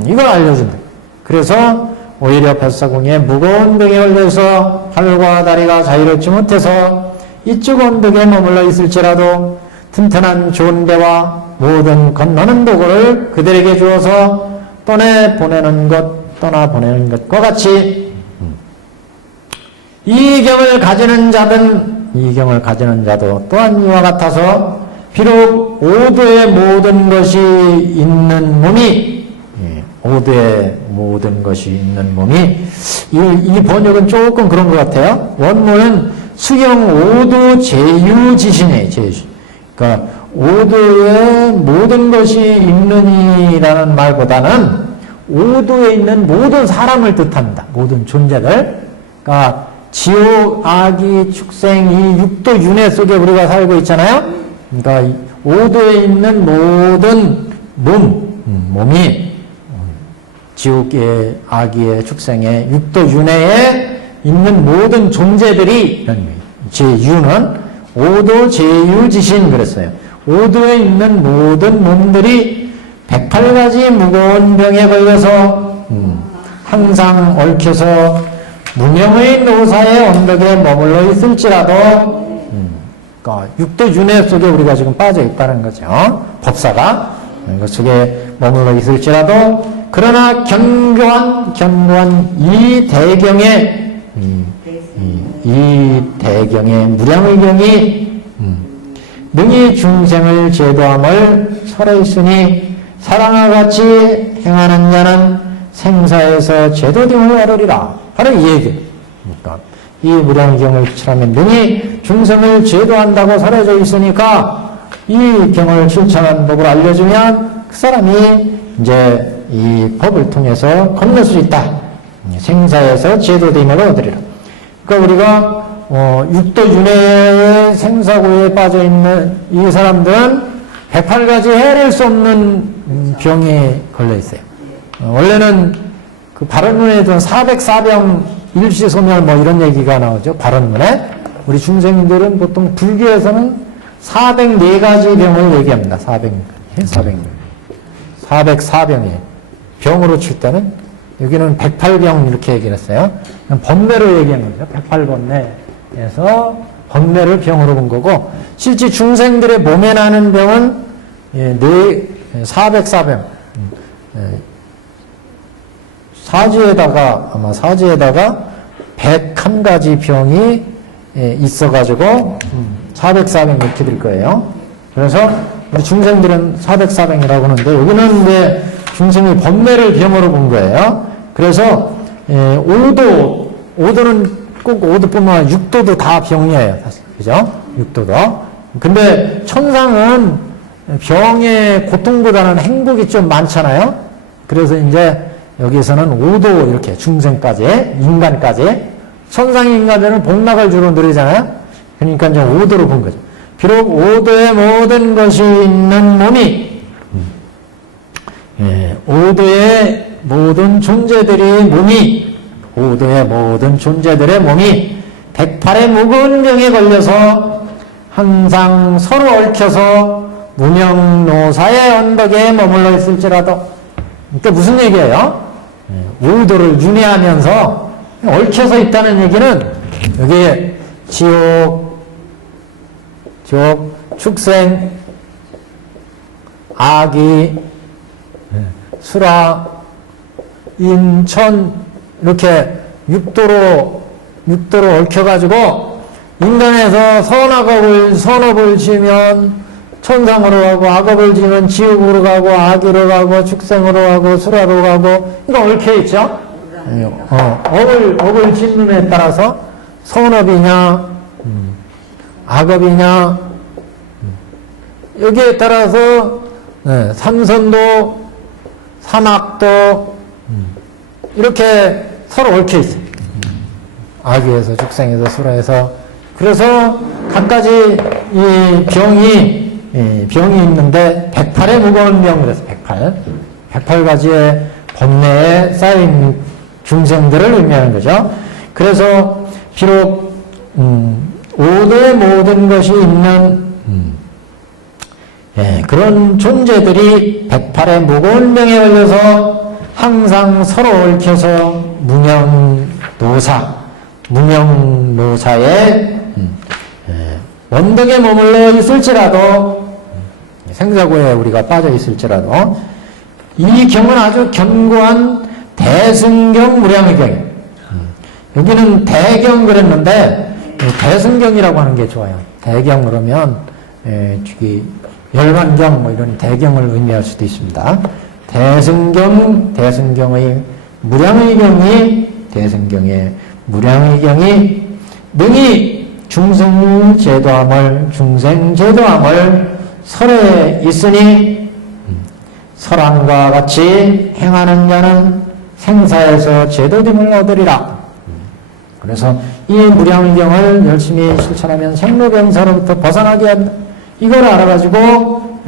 이걸 알려준다. 그래서 오히려 뱃사공에 무거운 병에 걸려서 팔과 다리가 자유롭지 못해서 이쪽 언덕에 머물러 있을지라도 튼튼한 좋은 배와 모든 건너는 도구를 그들에게 주어서 떠나 보내는 것과 같이 이 경을 가지는 자도 또한 이와 같아서 비록 오도의 모든 것이 있는 몸이, 오도의 모든 것이 있는 몸이, 이 번역은 조금 그런 것 같아요. 원문은 수경 오도 제유지신이에요. 제유지신. 그러니까 오도에 모든 것이 있느니라는 말보다는 오도에 있는 모든 사람을 뜻합니다. 모든 존재들. 그러니까 지옥, 아기, 축생, 이 육도 윤회 속에 우리가 살고 있잖아요. 그러니까 오도에 있는 모든 몸이 지옥의, 아기의, 축생의, 육도 윤회에 있는 모든 존재들이, 제유는 오도 제유지신 그랬어요. 오도에 있는 모든 몸들이 108가지 무거운 병에 걸려서 항상 얽혀서 무명의 노사의 언덕에 머물러 있을지라도, 그러니까 육도 윤회 속에 우리가 지금 빠져 있다는 거죠. 법사가 그 속에 머물러 있을지라도, 그러나 견고한 이 대경의 무량의경이 능히 중생을 제도함을 설하였으니 사랑과 같이 행하는 자는 생사에서 제도됨을 얻으리라. 바로 이 얘기. 그러니까 이 무량경을 실천하면 능히 중생을 제도한다고 설해져 있으니까 이 경을 실천하는 법을 알려주면 그 사람이 이제 이 법을 통해서 건널 수 있다. 생사에서 제도됨을 얻으리라. 그러니까 우리가 육도 윤회의 생사고에 빠져 있는 이 사람들은 108가지 해낼 수 없는 병에 걸려 있어요. 원래는 그 발언문에도 404병 일시소멸 뭐 이런 얘기가 나오죠. 발언문에. 우리 중생들은 보통 불교에서는 404가지 병을 얘기합니다. 404병이에요. 병으로 칠 때는 여기는 108병 이렇게 얘기했어요. 번뇌로 얘기하는 거죠. 108번뇌에서 번뇌를 병으로 본 거고, 실제 중생들의 몸에 나는 병은 404병. 사지에다가 101가지 병이 있어가지고 404병 이렇게 될 거예요. 그래서 우리 중생들은 404병이라고 하는데, 여기는 이제 중생이 번뇌를 병으로 본 거예요. 그래서 오도는 꼭 오도뿐만 아니라 육도도 다 병이에요. 사실. 그죠? 육도도. 근데 천상은 병의 고통보다는 행복이 좀 많잖아요. 그래서 이제 여기에서는 오도 이렇게 중생까지, 인간까지. 천상의 인간들은 복락을 주로 누리잖아요. 그러니까 이제 오도로 본 거죠. 비록 오도의 모든 것이 있는 몸이, 오도의 모든 존재들이 몸이 오도의 모든 존재들의 몸이 108의 무거운 병에 걸려서 항상 서로 얽혀서 무명노사의 언덕에 머물러 있을지라도. 그러니까 무슨 얘기예요? 오도를 윤회하면서 얽혀서 있다는 얘기는 여기 지옥, 축생, 악이, 수라, 인천 이렇게 육도로 얽혀가지고 인간에서 선업을 지으면 천상으로 가고 악업을 지으면 지옥으로 가고 악으로 가고 축생으로 가고 수라로 가고 이거 얽혀있죠? 업을 짓는에 따라서 선업이냐 악업이냐 여기에 따라서 삼선도 삼악도 이렇게 서로 얽혀있어요. 악에서 축생에서 수라에서. 그래서 각가지 이 병이 있는데 108의 무거운 병, 그래서 108가지의 법내에 쌓인 중생들을 의미하는 거죠. 그래서 비록 오도의 모든 것이 있는 그런 존재들이 108의 무거운 병에 걸려서 항상 서로 얽혀서 무명노사의 원덕에 머물러 있을지라도, 생사고에 우리가 빠져 있을지라도, 이 경은 아주 견고한 대승경 무량의경이에요. 여기는 대경 그랬는데 대승경이라고 하는 게 좋아요. 대경 그러면 열반경 뭐 이런 대경을 의미할 수도 있습니다. 대승경의 무량의경이, 대승경의 무량의경이 능히 중생제도함을 설에 있으니 설왕과 같이 행하는 자는 생사에서 제도됨을 얻으리라. 그래서 이 무량의경을 열심히 실천하면 생로병사로부터 벗어나게 한다. 이걸 알아가지고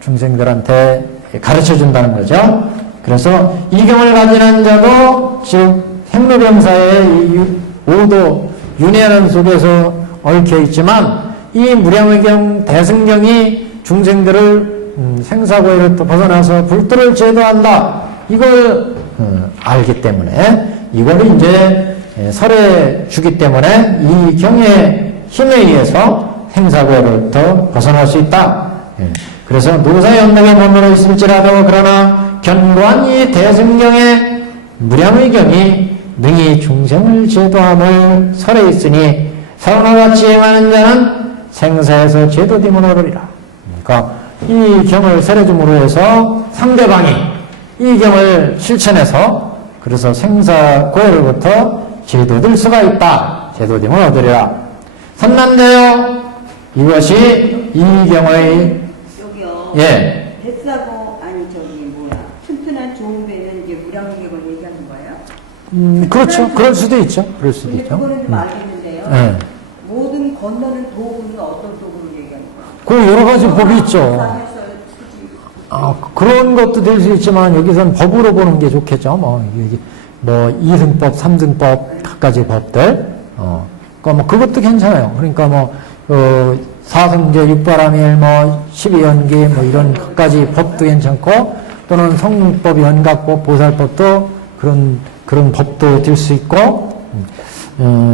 중생들한테 가르쳐준다는 거죠. 그래서 이 경을 가지는 자도 즉 생로병사의 오도 윤회하는 속에서 얽혀있지만 이 무량의경 대승경이 중생들을 생사고에로부터 벗어나서 불도를 제도한다. 이걸 알기 때문에 이걸 이제 설에 주기 때문에 이 경의 힘에 의해서 생사고에로부터 벗어날 수 있다. 그래서 노사의 언덕에 머물러 있을지라도 그러나 견고한 이 대승경의 무량의경이 능히 중생을 제도함을 설에 있으니 사원과 같이 행하는 자는 생사에서 제도됨을 얻으리라. 그러니까 이 경을 설해줌으로 해서 상대방이 이 경을 실천해서 그래서 생사고해로부터 제도될 수가 있다. 제도됨을 얻으리라. 선남자여 이것이 이 경의 여기요. 예. 뱃사고 아니 튼튼한 좋은 배는 이제 무량의경을 얘기하는 거예요? 그렇죠. 그럴 수도 있죠. 그럴 수도 근데 있죠. 그거는 좀 알겠는데요. 예. 모든 건너는 도구는 어떤 도구를 얘기하는 거예요? 그 여러 가지 법이 있죠. 그런 것도 될 수 있지만 여기서는 법으로 보는 게 좋겠죠. 뭐 이승법, 삼승법 각가지 법들. 그러니까 그것도 괜찮아요. 그러니까 사성제, 육바라밀, 12연기 이런 각가지 법도 괜찮고 또는 성문법, 연각법, 보살법도 그런 법도 될 수 있고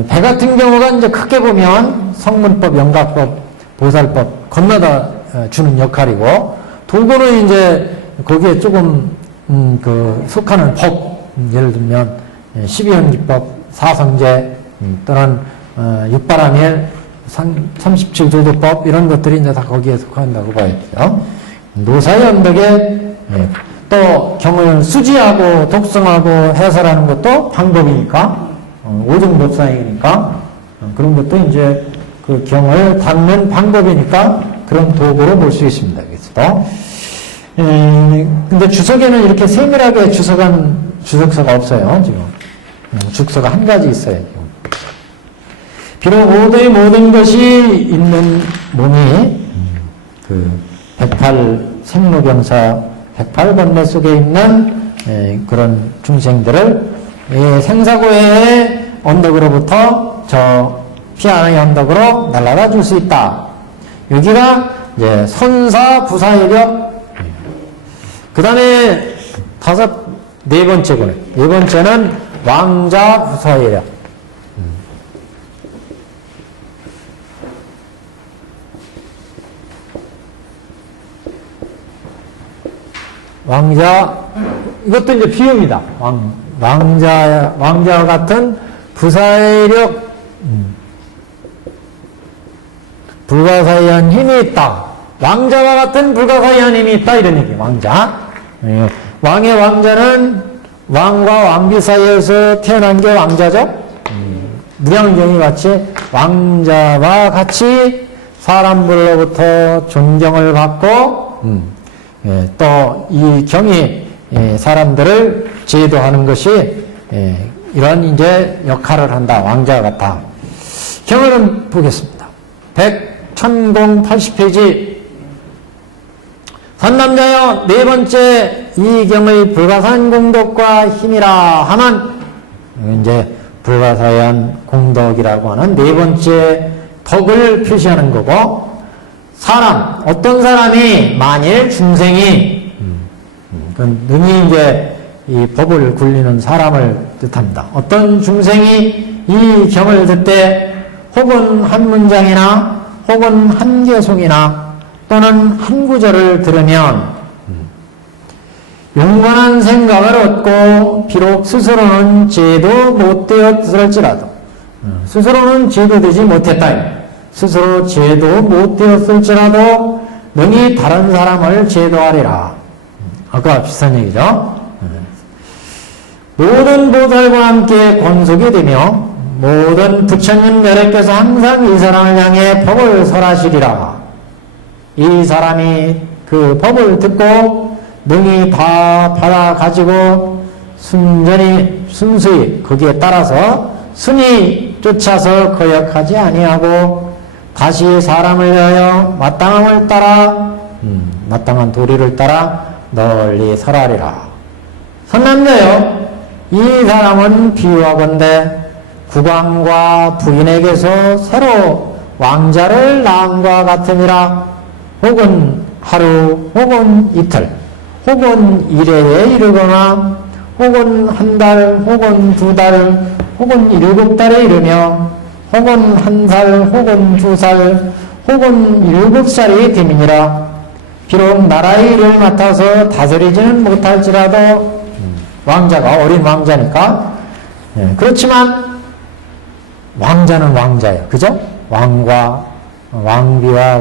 배 같은 경우가 이제 크게 보면 성문법, 연각법, 보살법 건너다 주는 역할이고 도구는 이제 거기에 조금 속하는 법 예를 들면 12연기법, 사성제 또는 육바라밀, 37조도법 이런 것들이 이제 다 거기에 속한다고 봐야 돼요. 노사의 언덕에 또 경을 수지하고 독성하고 해설하는 것도 방법이니까 오종법사이니까 그런 것도 이제 그 경을 닦는 방법이니까 그런 도구로 볼 수 있습니다. 여기서도. 근데 주석에는 이렇게 세밀하게 주석한 주석서가 없어요. 지금 주석서가 한 가지 있어요. 지금. 비록 오도의 모든 것이 있는 몸이 그 108 생로병사 108번뇌 속에 있는 그런 중생들을 이 생사고의 언덕으로부터 저 피하의 언덕으로 날아가 줄 수 있다. 여기가 이제 선사부사이력. 그 다음에 네 번째구나. 네 번째는 왕자부사이력. 왕자, 이것도 이제 비유입니다. 왕자와 같은 부사이력, 불가사의한 힘이 있다. 왕자와 같은 불가사의한 힘이 있다. 이런 얘기, 왕자. 왕의 왕자는 왕과 왕비 사이에서 태어난 게 왕자죠. 무량경이 같이 왕자와 같이 사람들로부터 존경을 받고, 또 이 경이 사람들을 제도하는 것이 이런 이제 역할을 한다. 왕자 같다. 경을 보겠습니다. 1080페이지. 선남자여, 네 번째 이 경의 불가사한 공덕과 힘이라 하면, 이제 불가사한 공덕이라고 하는 네 번째 덕을 표시하는 거고, 사람, 어떤 사람이 만일 중생이 능히 이제 이 법을 굴리는 사람을 뜻합니다. 어떤 중생이 이 경을 듣되 혹은 한 문장이나 혹은 한 개송이나 또는 한 구절을 들으면 용건한 생각을 얻고 비록 스스로는 죄도 못 되었을지라도 스스로는 죄도 되지 못했다. 스스로 죄도 못 되었을지라도 능히 다른 사람을 제도하리라. 아까 비슷한 얘기죠. 모든 보살과 함께 권속이 되며 모든 부처님 멸액께서 항상 이 사람을 향해 법을 설하시리라. 이 사람이 그 법을 듣고 능히 다 받아가지고 순수히 거기에 따라서 순히 쫓아서 거역하지 아니하고 다시 사람을 위하여 마땅함을 따라 마땅한 도리를 따라 널리 설하리라. 선남자여, 이 사람은 비유하건대 국왕과 부인에게서 새로 왕자를 낳음과 같음이라. 혹은 하루 혹은 이틀 혹은 일회에 이르거나 혹은 한 달 혹은 두 달 혹은 7달에 이르며 혹은 1살 혹은 2살 혹은 7살이 됨이니라. 비록 나라의 일을 맡아서 다스리지는 못할지라도 왕자가 어린 왕자니까 그렇지만 왕자는 왕자예요. 그죠? 왕과 왕비와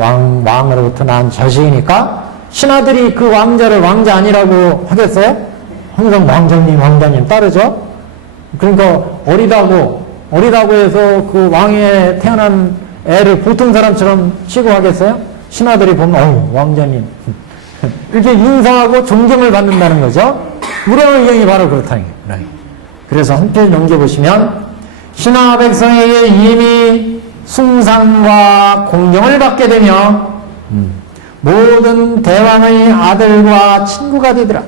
왕으로부터 난 자식이니까 신하들이 그 왕자를 왕자 아니라고 하겠어요? 항상 왕자님 따르죠? 그러니까 어리다고 해서 그 왕에 태어난 애를 보통 사람처럼 취급하겠어요? 신하들이 보면 왕자님 이렇게 인사하고 존경을 받는다는 거죠. 무량의경이 바로 그렇다는 거예요. 그래서 한편 넘겨보시면 신하 백성에게 이미 숭상과 공경을 받게 되며 모든 대왕의 아들과 친구가 되더라.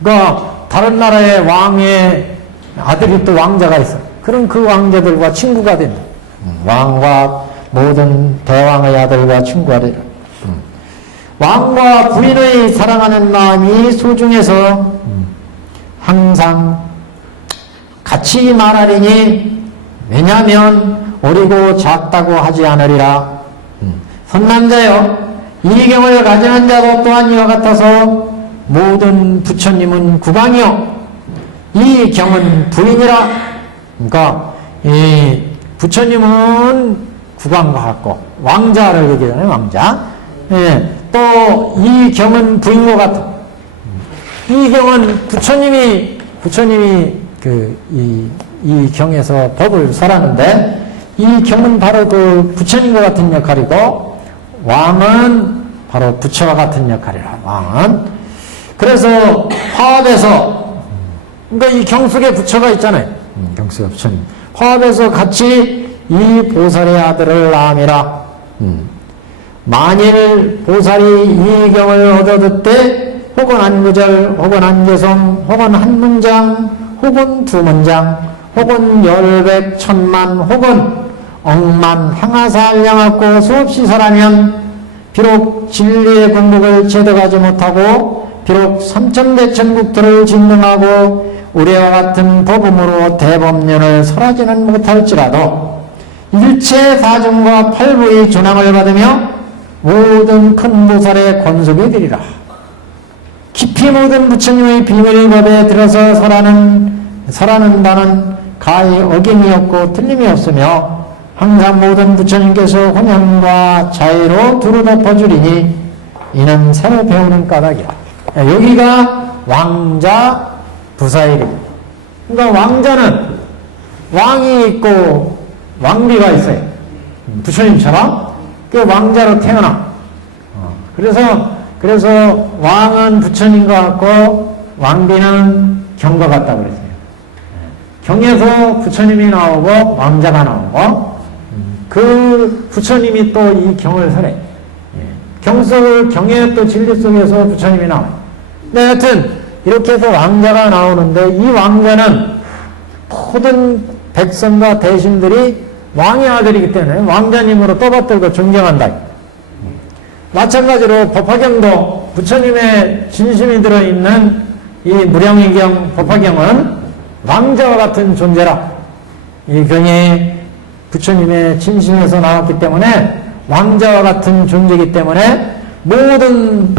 그러니까 다른 나라의 왕의 아들이 또 왕자가 있어. 그럼 그 왕자들과 친구가 된다. 왕과 모든 대왕의 아들과 친구가 되더라. 왕과 부인의 사랑하는 마음이 소중해서 항상 같이 말하리니 왜냐하면 어리고 작다고 하지 않으리라. 선남자여, 이 경을 가지는 자도 또한 이와 같아서 모든 부처님은 국왕이요 이 경은 부인이라. 그러니까 이 부처님은 국왕과 같고 왕자를 얘기하잖아요. 왕자. 또 이 경은 부인과 같아. 이 경은 부처님이 이 경에서 법을 설하는데 이 경은 바로 그 부처님과 같은 역할이고 왕은 바로 부처와 같은 역할이라. 왕은 그래서 화합에서 그러니까 이 경 속에 부처가 있잖아요. 경 속에 부처님. 화합에서 같이 이 보살의 아들을 낳음이라. 만일 보살이 이 경을 얻어듣되 혹은 한 구절 혹은 한 개성 혹은 한 문장 혹은 두문장, 혹은 열백, 천만, 혹은 억만 행하사를 향하고 수없이 설하면 비록 진리의 공복을 제대하지 못하고 비록 삼천대천국토를 진등하고 우리와 같은 법음으로 대법년을 설하지는 못할지라도 일체 사중과 팔부의 존함을 받으며 모든 큰 보살의 권속이 되리라. 깊이 모든 부처님의 비밀의 법에 들어서 설하는 바는 가히 어김이 없고 틀림이 없으며 항상 모든 부처님께서 혼연과 자애로 두루 덮어주리니 이는 새로 배우는 까닭이라. 여기가 왕자 부사일입니다. 그러니까 왕자는 왕이 있고 왕비가 있어요. 부처님처럼 그 왕자로 태어나. 그래서 왕은 부처님과 같고 왕비는 경과 같다고 그랬어요. 경에서 부처님이 나오고 왕자가 나오고 그 부처님이 또 이 경을 설해. 경의 또 진리 속에서 부처님이 나와요. 근데 하여튼 이렇게 해서 왕자가 나오는데 이 왕자는 모든 백성과 대신들이 왕의 아들이기 때문에 왕자님으로 떠받들고 존경한다. 마찬가지로 법화경도 부처님의 진심이 들어있는 이 무량의경 법화경은 왕자와 같은 존재라. 이 경이 부처님의 진심에서 나왔기 때문에 왕자와 같은 존재이기 때문에 모든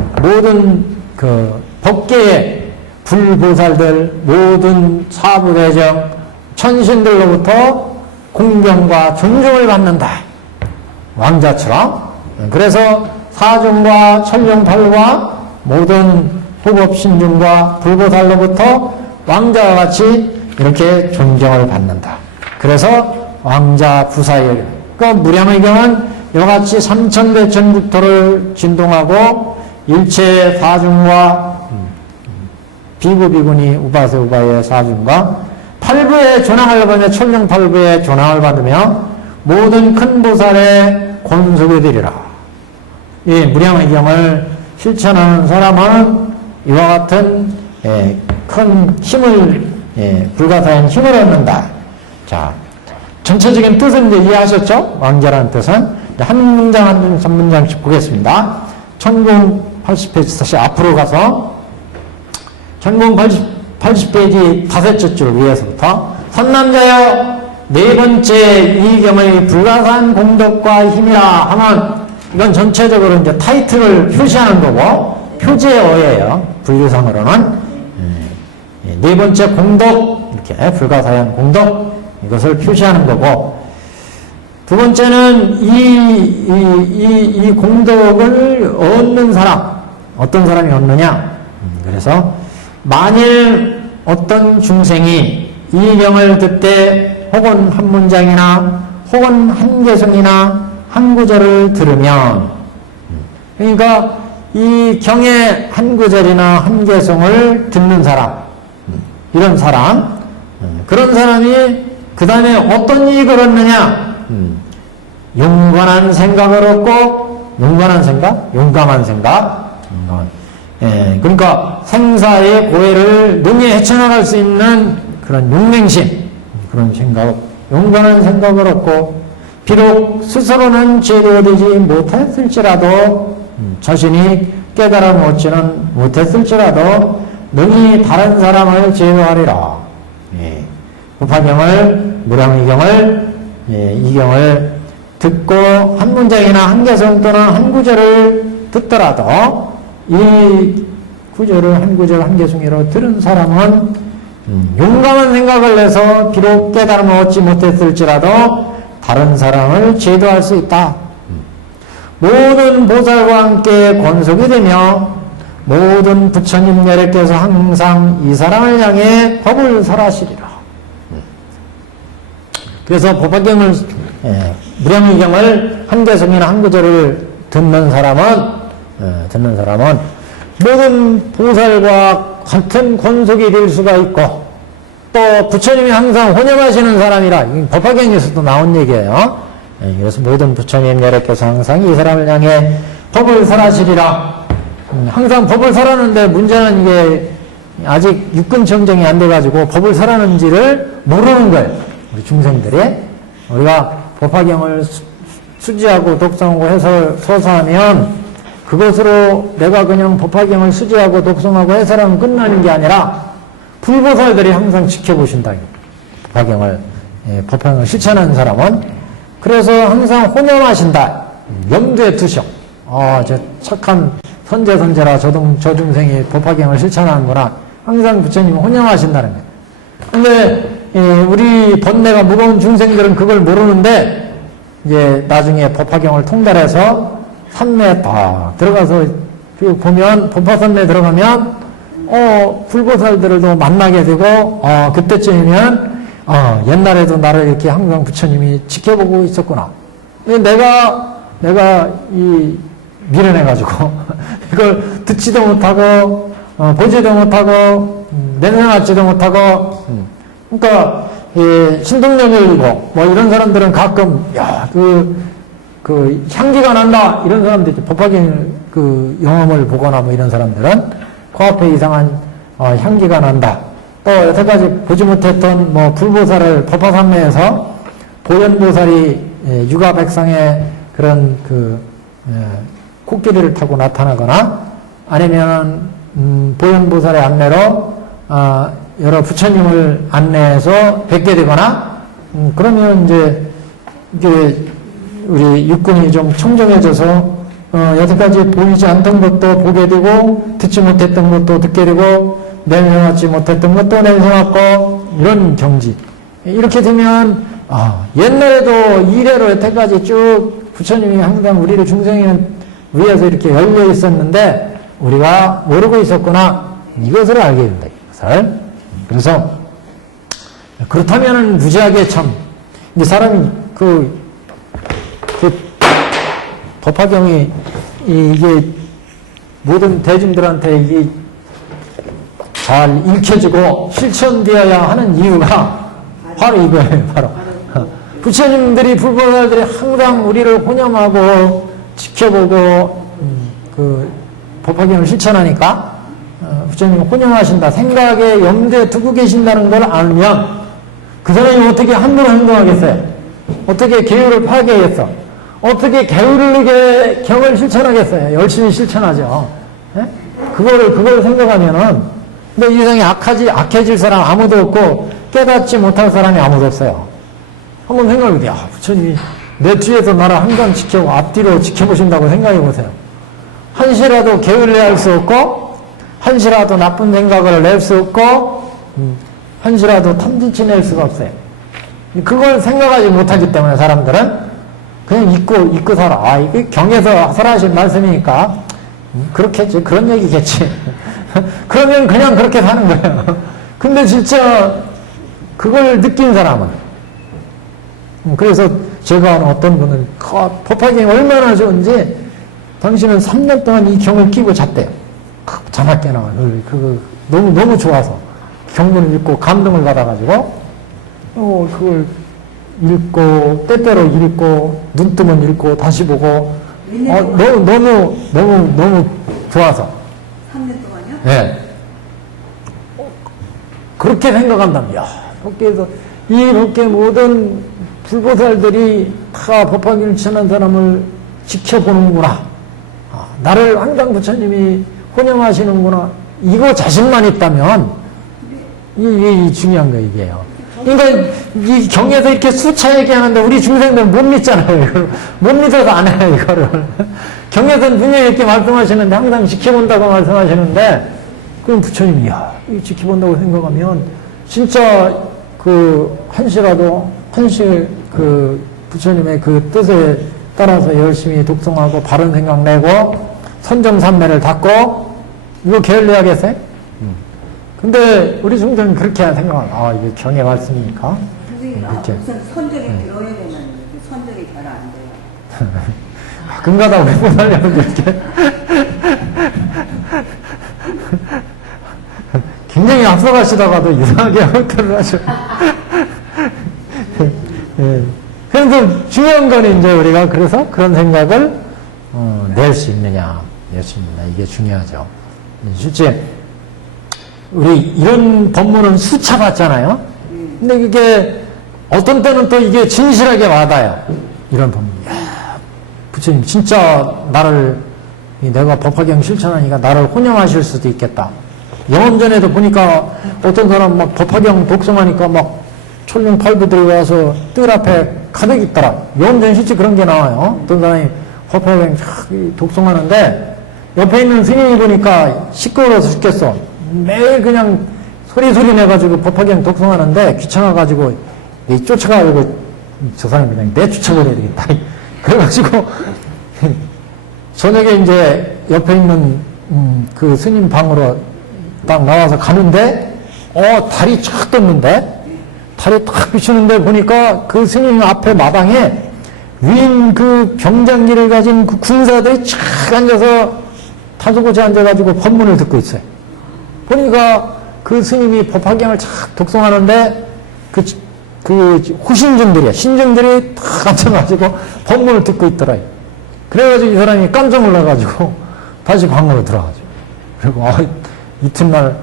그 법계의 불보살들, 모든 사부대정, 천신들로부터 공경과 존중을 받는다. 왕자처럼. 그래서 사중과 천룡팔과 모든 후법신중과 불보살로부터 왕자와 같이 이렇게 존경을 받는다. 그래서 왕자 부사일. 그러니까 무량의경은 이와 같이 삼천대천국토를 진동하고 일체 사중과 비구 비구니 우바세 우바의 사중과 팔부의 존왕을 받으며 천룡팔부의 존왕을 받으며 모든 큰 보살의 권속이 되리라. 이 무량의경을 실천하는 사람은 이와 같은 큰 힘을 불가사한 힘을 얻는다. 자, 전체적인 뜻은 이제 이해하셨죠? 왕자라는 뜻은 한 문장 한 문장씩 보겠습니다. 천공 80페이지 다시 앞으로 가서 천공 80페이지 다섯째 줄 위에서부터 선남자여 네 번째 이경의 불가사한 공덕과 힘이라 하면 이건 전체적으로 이제 타이틀을 표시하는 거고 표제의 어예요. 분류상으로는 네 번째 공덕 이렇게 불가사한 공덕 이것을 표시하는 거고 두 번째는 이 공덕을 얻는 사람 어떤 사람이 얻느냐 그래서 만일 어떤 중생이 이 경을 듣되 혹은 한 문장이나 혹은 한 개성이나 한 구절을 들으면 그러니까 이 경의 한 구절이나 한 개성을 듣는 사람 이런 사람 그런 사람이 그 다음에 어떤 이익을 얻느냐 용건한 생각을 얻고 용건한 생각? 용감한 생각? 그러니까 생사의 고해를 능히 헤쳐나갈 수 있는 그런 용맹심 그런 생각 용건한 생각을 얻고 비록 스스로는 제대되지 못했을지라도 자신이 깨달음 얻지는 못했을지라도 능히 다른 사람을 제어하리라. 법화경을 무량의경을 이경을 듣고 한 문장이나 한 개성 또는 한 구절을 듣더라도 이 구절을 한 구절 한 개성으로 들은 사람은 용감한 생각을 내서 비록 깨달음을 얻지 못했을지라도 다른 사람을 제도할 수 있다. 모든 보살과 함께 권속이 되며 모든 부처님 멸액께서 항상 이 사람을 향해 법을 설하시리라. 그래서 법화경을 무량의경을 한 개성이나 한 구절을 듣는 사람은 모든 보살과 같은 권속이 될 수가 있고 또 부처님이 항상 혼영하시는 사람이라 법화경에서도 나온 얘기예요. 그래서 모든 부처님 멸액께서 항상 이 사람을 향해 법을 설하시리라. 항상 법을 설하는데 문제는 이게 아직 육군 정정이 안 돼가지고 법을 설하는지를 모르는 거예요. 우리 중생들이. 우리가 법화경을 수지하고 독송하고 해설, 서사하면 그것으로 내가 그냥 법화경을 수지하고 독송하고 해설하면 끝나는 게 아니라 불보살들이 항상 지켜보신다. 법화경을, 법화경을 실천하는 사람은. 그래서 항상 혼념하신다. 염두에 두셔. 저 착한 선제라 저 중생이 법화경을 실천하는구나. 항상 부처님은 혼념하신다는 거예요. 근데 우리 번뇌가 무거운 중생들은 그걸 모르는데 이제 나중에 법화경을 통달해서 산매에 딱 들어가서 보면 법화산매에 들어가면 불보살들도 만나게 되고 그때쯤이면 옛날에도 나를 이렇게 항상 부처님이 지켜보고 있었구나. 근데 내가 미련해가지고 이걸 듣지도 못하고 보지도 못하고 내려놨지도 못하고 그러니까 신동력이고 뭐 이런 사람들은 가끔 그 향기가 난다 이런 사람들 법화경 그 영험을 보거나 뭐 이런 사람들은 코앞에 이상한 향기가 난다. 또 여태까지 보지 못했던 뭐 불보살을 법화산매에서 보현보살이 육아백상의 그런 코끼리를 타고 나타나거나 아니면 보현보살의 안내로 여러 부처님을 안내해서 뵙게 되거나 그러면 이제 이게 우리 육군이 좀 청정해져서 여태까지 보이지 않던 것도 보게 되고 듣지 못했던 것도 듣게 되고 냄새맡지 못했던 것도 냄새맡고 이런 경지. 이렇게 되면 옛날에도 이래로 여태까지 쭉 부처님이 항상 우리를 중생을 위해서 이렇게 열려 있었는데 우리가 모르고 있었구나. 이것을 알게 된다. 이것을. 그래서 그렇다면은 무지하게 참 이제 사람이 그 법화경이 이게 모든 대중들한테 이게 잘 읽혀지고 실천되어야 하는 이유가 바로 이거예요. 바로 부처님들이 불보살들이 항상 우리를 혼념하고 지켜보고 그 법화경을 실천하니까 부처님이 혼용하신다 생각에 염두에 두고 계신다는 걸 알면 그 사람이 어떻게 함부로 행동하겠어요? 어떻게 계율을 파괴하겠어? 어떻게 게으르게 경을 실천하겠어요? 열심히 실천하죠. 예? 그걸 생각하면은 근데 이 세상에 악해질 사람 아무도 없고 깨닫지 못할 사람이 아무도 없어요. 한번 생각해보세요. 부처님이 내 뒤에서 나를 항상 앞뒤로 지켜보신다고 생각해보세요. 한시라도 게을리할 수 없고 한시라도 나쁜 생각을 낼 수 없고 한시라도 탐진치 낼 수가 없어요. 그걸 생각하지 못하기 때문에 사람들은 그냥 잊고 살아. 이게 경에서 설하신 말씀이니까 그렇겠지. 그런 얘기겠지. 그러면 그냥 그렇게 사는 거예요. 근데 진짜 그걸 느낀 사람은 그래서 제가 아는 어떤 분은 법화경이 얼마나 좋은지 당신은 3년 동안 이 경을 끼고 잤대요. 자나깨나 너무 좋아서 경문을 읽고 감동을 받아가지고 그걸 읽고 때때로 읽고 눈 뜨면 읽고 다시 보고 너무 좋아서 3년 동안요? 네. 그렇게 생각한답니다. 법계에서 이 법계 모든 불보살들이 다 법화경을 지난 사람을 지켜보는구나. 나를 항상 부처님이 혼용하시는구나. 이거 자신만 있다면 이게 중요한 거 이게요. 그러니까 이 경에서 이렇게 수차 얘기하는데 우리 중생들은 못 믿잖아요. 이걸. 못 믿어서 안 해요. 이거를. 경에서는 분명히 이렇게 말씀하시는데 항상 지켜본다고 말씀하시는데 그럼 부처님이 이 지켜본다고 생각하면 진짜 한시 부처님의 그 뜻에 따라서 열심히 독송하고 바른 생각 내고 선정산매를 닦고 이거 게을리하겠어요? 근데 우리 중생은 그렇게 생각하면 이게 경의 말씀이니까 선생님, 우선 선정이 들어야 되면 선정이 잘 안 돼요. 가끔가다 우리 보살님은 이렇게 굉장히 앞서가시다가도 이상하게 헛들을 하죠. 예. 그래서 중요한 건 이제 우리가 그래서 그런 생각을 낼 수 있느냐, 이게 중요하죠. 실제 우리 이런 법문은 수차 봤잖아요. 근데 그게 어떤 때는 또 이게 진실하게 와닿아요. 이런 법문. 야, 부처님 진짜 나를 내가 법화경 실천하니까 나를 혼영하실 수도 있겠다. 영원전에도 보니까 어떤 사람 막 법화경 독송하니까 막 천룡팔부들이 와서 뜰 앞에 가득 있더라. 영원전 실제 그런 게 나와요. 어떤 사람이 법화경 독송하는데 옆에 있는 스님이 보니까 시끄러워서 죽겠어. 매일 그냥 소리 내가지고 법화경 독송하는데 귀찮아가지고 쫓아가지고 저 사람이 그냥 내쫓아버려야 되겠다. 그래가지고 저녁에 이제 옆에 있는 그 스님 방으로 딱 나와서 가는데 달이 쫙 떴는데 달이 탁 비추는데 보니까 그 스님 앞에 마당에 위인 그 병장기를 가진 그 군사들이 쫙 앉아서 타조고지 앉아가지고 법문을 듣고 있어요. 보니까 그 스님이 법화경을 쫙 독송하는데 그 후신중들이야. 신중들이 탁 앉아가지고 법문을 듣고 있더라. 그래가지고 이 사람이 깜짝 놀라가지고 다시 방으로 들어가죠. 그리고 이튿날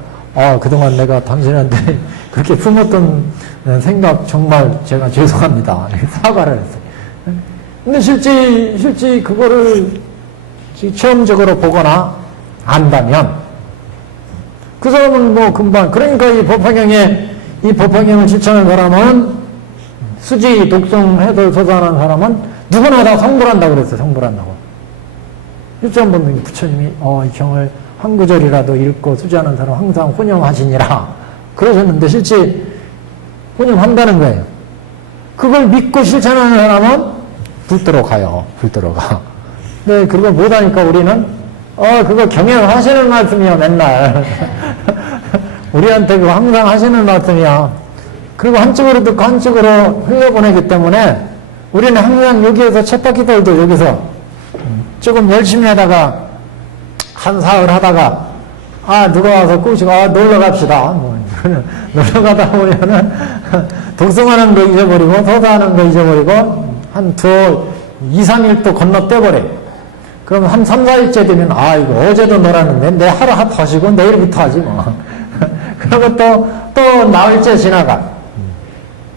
그동안 내가 당신한테 그렇게 품었던 생각 정말 제가 죄송합니다. 사과를 했어요. 근데 실제 그거를 체험적으로 보거나 안다면 그 사람은 뭐 금방 그러니까 이 법화경을 실천하는 사람은 수지 독송해서 소사하는 사람은 누구나 다 성불한다고 그랬어요. 성불한다고. 실제 한번 부처님이 이 경을 한 구절이라도 읽고 수지하는 사람 항상 혼영하시니라 그러셨는데 실제 혼영한다는 거예요. 그걸 믿고 실천하는 사람은 불도로 가요. 불도로 가. 근데 그걸 못하니까 우리는 그거 경영하시는 말씀이야 맨날. 우리한테 그거 항상 하시는 말씀이야. 그리고 한쪽으로 듣고 한쪽으로 흘려보내기 때문에 우리는 항상 여기에서 쳇바퀴 돌도 여기서 조금 열심히 하다가 한 사흘 하다가 누가 와서 꼬시고 놀러 갑시다. 놀러 가다 보면은 독송하는 거 잊어버리고 소사하는 거 잊어버리고 한 2, 3일 또 건너뛰어버려요. 그럼 한 3, 4일째 되면 이거 어제도 놀았는데 내 하루 더 쉬고 내일부터 하지 뭐. 그러고 또 나흘째 지나가.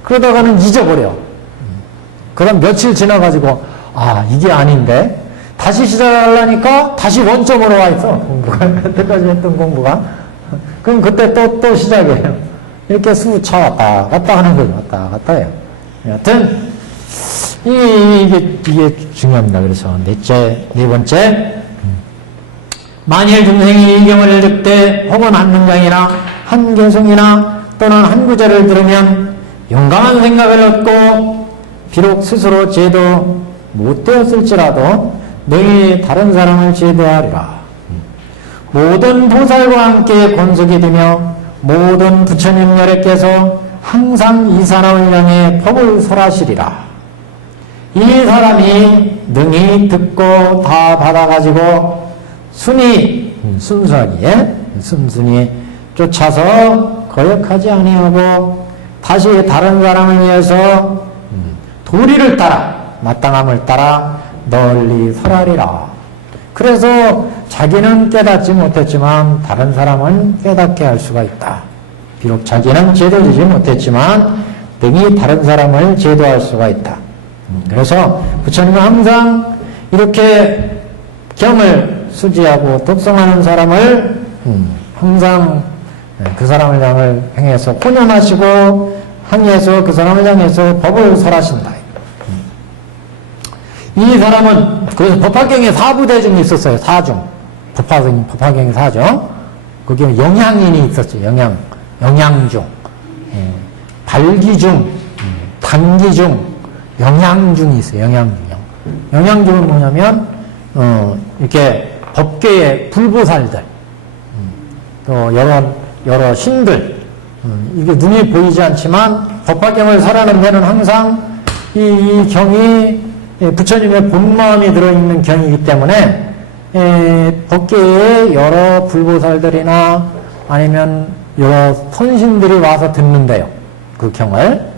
그러다가는 잊어버려. 그럼 며칠 지나가지고 이게 아닌데 다시 시작하려니까 다시 원점으로 와 있어. 공부가 그때까지 했던 공부가. 그럼 그때 또 시작해요. 이렇게 수차 왔다 갔다 하는 거죠. 왔다 갔다 해요. 여하튼 이게 중요합니다. 그래서 네 번째 만일 중생이 이 경을 읽되 혹은 한 문장이나 한 개송이나 또는 한 구절을 들으면 용감한 생각을 얻고 비록 스스로 제도 못되었을지라도 능히 다른 사람을 제도하리라. 모든 보살과 함께 권속이 되며 모든 부처님 열애께서 항상 이 사람을 향해 법을 설하시리라. 이 사람이 능히 듣고 다 받아가지고 순수하기에 순순히 쫓아서 거역하지 아니하고 다시 다른 사람을 위해서 도리를 따라 마땅함을 따라 널리 설하리라. 그래서 자기는 깨닫지 못했지만 다른 사람은 깨닫게 할 수가 있다. 비록 자기는 제도되지 못했지만 능히 다른 사람을 제도할 수가 있다. 그래서 부처님은 항상 이렇게 경을 수지하고 독송하는 사람을 항상 그 사람을 향해서 혼연하시고 항해서 그 사람을 향해서 법을 설하신다. 이 사람은 그래서 법화경에 4부대중이 있었어요. 4중. 법화경에 4중. 거기에 영양인이 있었죠. 영양중. 발기중, 단기중, 영양중이 있어요. 영양중은 뭐냐면 이렇게 법계의 불보살들, 또 여러 신들, 이게 눈에 보이지 않지만 법화경을 설하는 데는 항상 이 경이 부처님의 본마음이 들어있는 경이기 때문에 법계에 여러 불보살들이나 아니면 여러 선신들이 와서 듣는데요. 그 경을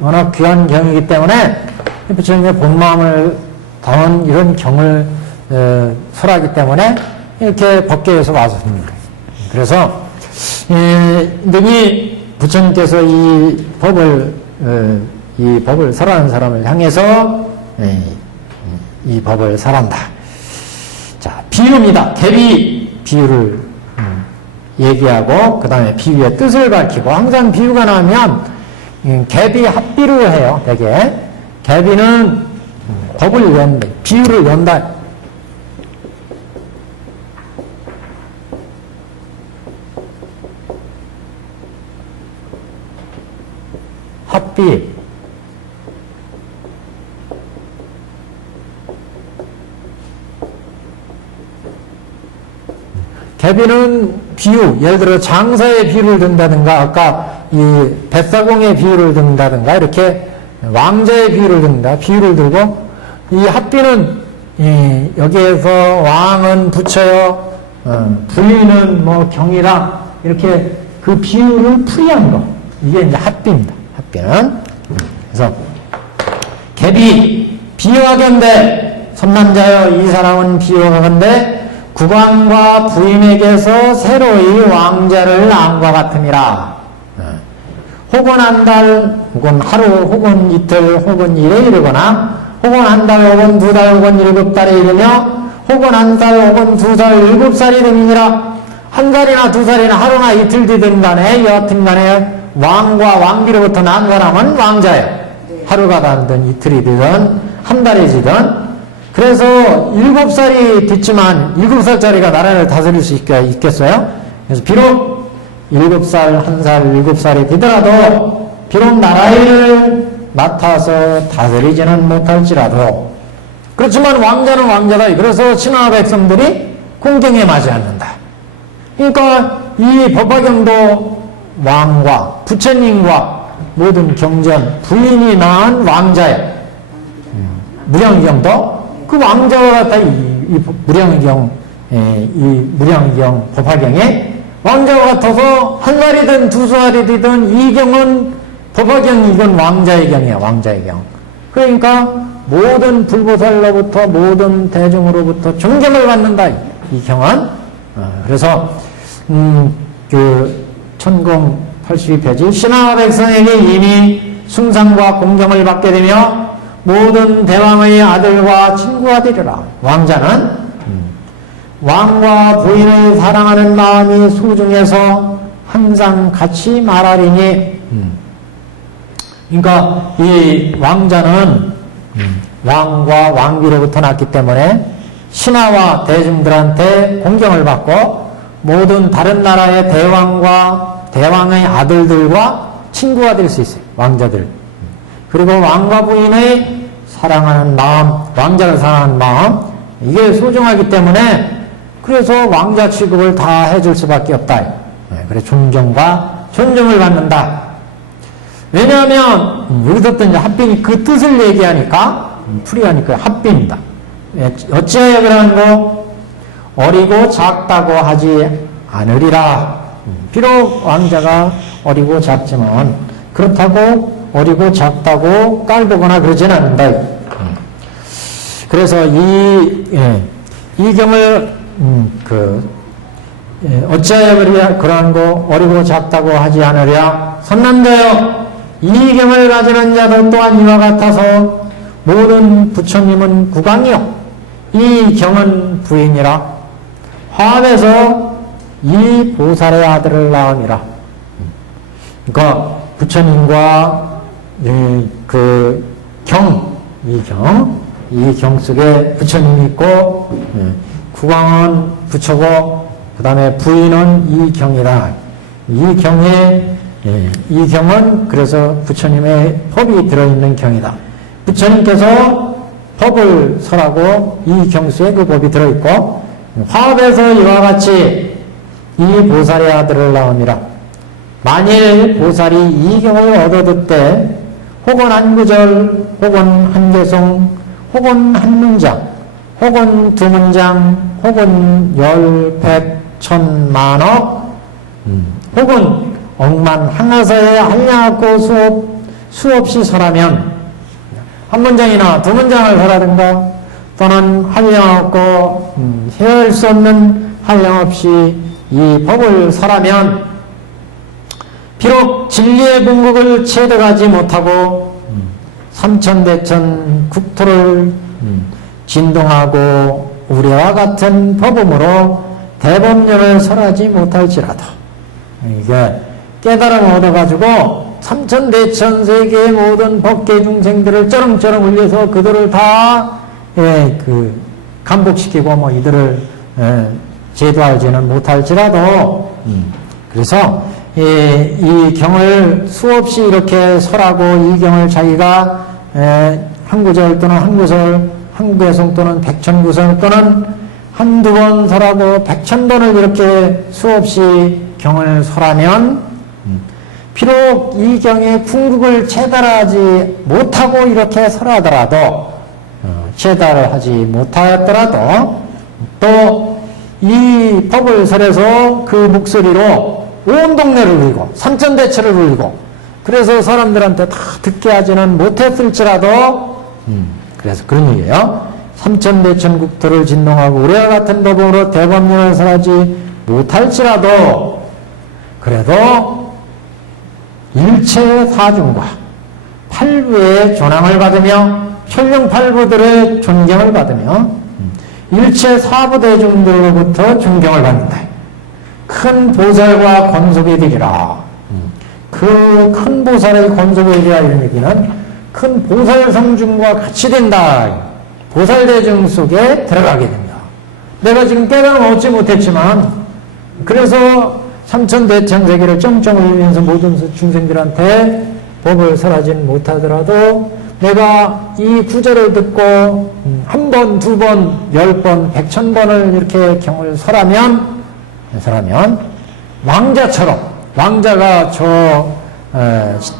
워낙 귀한 경이기 때문에 부처님의 본마음을 담은 이런 경을 설하기 때문에 이렇게 법계에서 와서 듣는 거예요. 그래서 능히 부처님께서 이 법을 설하는 사람을 향해서 이 법을 설한다. 자, 비유입니다. 개비 비유를 얘기하고 그 다음에 비유의 뜻을 밝히고 항상 비유가 나오면 개비 합비를 해요. 되게 개비는 법을 연다, 비유를 연다. 합비 개비는 비유, 예를 들어 장사의 비유를 든다든가 아까 이 뱃사공의 비유를 든다든가 이렇게 왕자의 비유를 든다. 비유를 들고 이 합비는 여기에서 왕은 부처요, 부인은 뭐 경이라 이렇게 그 비유를 풀이한 거. 이게 이제 합비입니다. 합비는. 그래서 개비 비유하건대 선남자여 이 사람은 비유하건대 국왕과 부인에게서 새로이 왕자를 낳은과 같음이라. 혹은 한 달, 혹은 하루, 혹은 이틀, 혹은 일에 이르거나, 혹은 한 달, 혹은 두 달, 혹은 7달에 이르며, 혹은 한 달, 혹은 2살, 7살이 됨이니라. 한 살이나 2살이나 하루나 이틀 뒤든 간에, 여하튼 간에 왕과 왕비로부터 난 사람은 왕자예요. 하루가 다든 이틀이 되든, 한 달이 지든. 그래서 7살이 됐지만 7살짜리가 나라를 다스릴 수 있겠어요? 그래서 비록 7살, 1살, 7살이 되더라도 비록 나라를 맡아서 다스리지는 못할지라도 그렇지만 왕자는 왕자다. 그래서 신하 백성들이 공경에 맞지 않는다. 그러니까 이 법화경도 왕과 부처님과 모든 경전 부인이 낳은 왕자예요. 무량경도 그 왕자와 같다. 이 무량경, 이 무량경 법화경에 왕자와 같아서 한 살이든 2살이든 이 경은 법화경, 이건 왕자의 경이야. 왕자의 경. 그러니까 모든 불보살로부터 모든 대중으로부터 존경을 받는다. 이 경은. 그래서 그 천공 82페이지 신하 백성에게 이미 숭상과 공경을 받게 되며 모든 대왕의 아들과 친구가 되리라. 왕자는 왕과 부인을 사랑하는 마음이 소중해서 항상 같이 말하리니. 그러니까 이 왕자는 왕과 왕비로부터 났기 때문에 신하와 대중들한테 공경을 받고 모든 다른 나라의 대왕과 대왕의 아들들과 친구가 될 수 있어요. 왕자들. 그리고 왕과 부인의 사랑하는 마음, 왕자를 사랑하는 마음, 이게 소중하기 때문에 그래서 왕자 취급을 다 해줄 수밖에 없다. 그래 존경과 존중을 받는다. 왜냐하면 여기서 또 이제 합비니 그 뜻을 얘기하니까 풀이하니까 합비입니다. 어찌하여 그러는 거 어리고 작다고 하지 않으리라. 비록 왕자가 어리고 작지만 그렇다고 어리고 작다고 깔보거나 그러진 않는다. 그래서 이 경을 어찌하여 그러한 거 어리고 작다고 하지 않으랴. 선남자여 이 경을 가지는 자도 또한 이와 같아서 모든 부처님은 국왕이요 이 경은 부인이라. 화합에서 이 보살의 아들을 낳음이라. 그러니까 부처님과 이 경 속에 부처님이 있고, 국왕은 부처고, 그 다음에 부인은 이 경이다. 이 경은 그래서 부처님의 법이 들어있는 경이다. 부처님께서 법을 설하고 이 경수에 그 법이 들어있고, 화합에서 이와 같이 이 보살의 아들을 낳음이라. 만일 보살이 이 경을 얻어듣되 혹은 한 구절, 혹은 한 개송, 혹은 한 문장, 혹은 두 문장, 혹은 10, 100, 1000, 만억, 혹은 억만 항아서에 한량없고 수없이 설하면 한 문장이나 두 문장을 설하든가 또는 한량없고 헤아릴 수 없는 한량없이 이 법을 설하면 비록 진리의 궁극을 체득하지 못하고 삼천대천 국토를 진동하고 우리와 같은 법음으로 대법령을 설하지 못할지라도 이게 깨달음을 얻어가지고 삼천대천 세계의 모든 법계 중생들을 쩌렁쩌렁 울려서 그들을 다 감복시키고 뭐 이들을 제도하지는 못할지라도 그래서 이 경을 수없이 이렇게 설하고 이 경을 자기가 한 구절 또는 한 구절 한 개성 또는 백천구절 또는 한두 번 설하고 백천번을 이렇게 수없이 경을 설하면 비록 이 경의 궁극을 체달하지 못하고 이렇게 설하더라도 체달을 하지 못하였더라도 또 이 법을 설해서 그 목소리로 온 동네를 울리고 삼천대천을 울리고 그래서 사람들한테 다 듣게 하지는 못했을지라도 그래서 그런 얘기예요. 삼천대천 국토를 진동하고 우리와 같은 법으로 대법령을 설하지 못할지라도 그래도 일체 사중과 팔부의 존함을 받으며 천룡팔부들의 존경을 받으며 일체 사부대중들로부터 존경을 받는다. 큰 보살과 건속이 되리라. 그 큰 보살의 건속이 되리라 이런 얘기는 큰 보살 성중과 같이 된다. 보살대중 속에 들어가게 된다. 내가 지금 깨달음을 얻지 못했지만 그래서 삼천대천 세계를 쩡쩡 울리면서 모든 중생들한테 법을 설하진 못하더라도 내가 이 구절을 듣고 한 번, 두 번, 10번, 100,000번을 이렇게 경을 설하면 왕자처럼 왕자가 저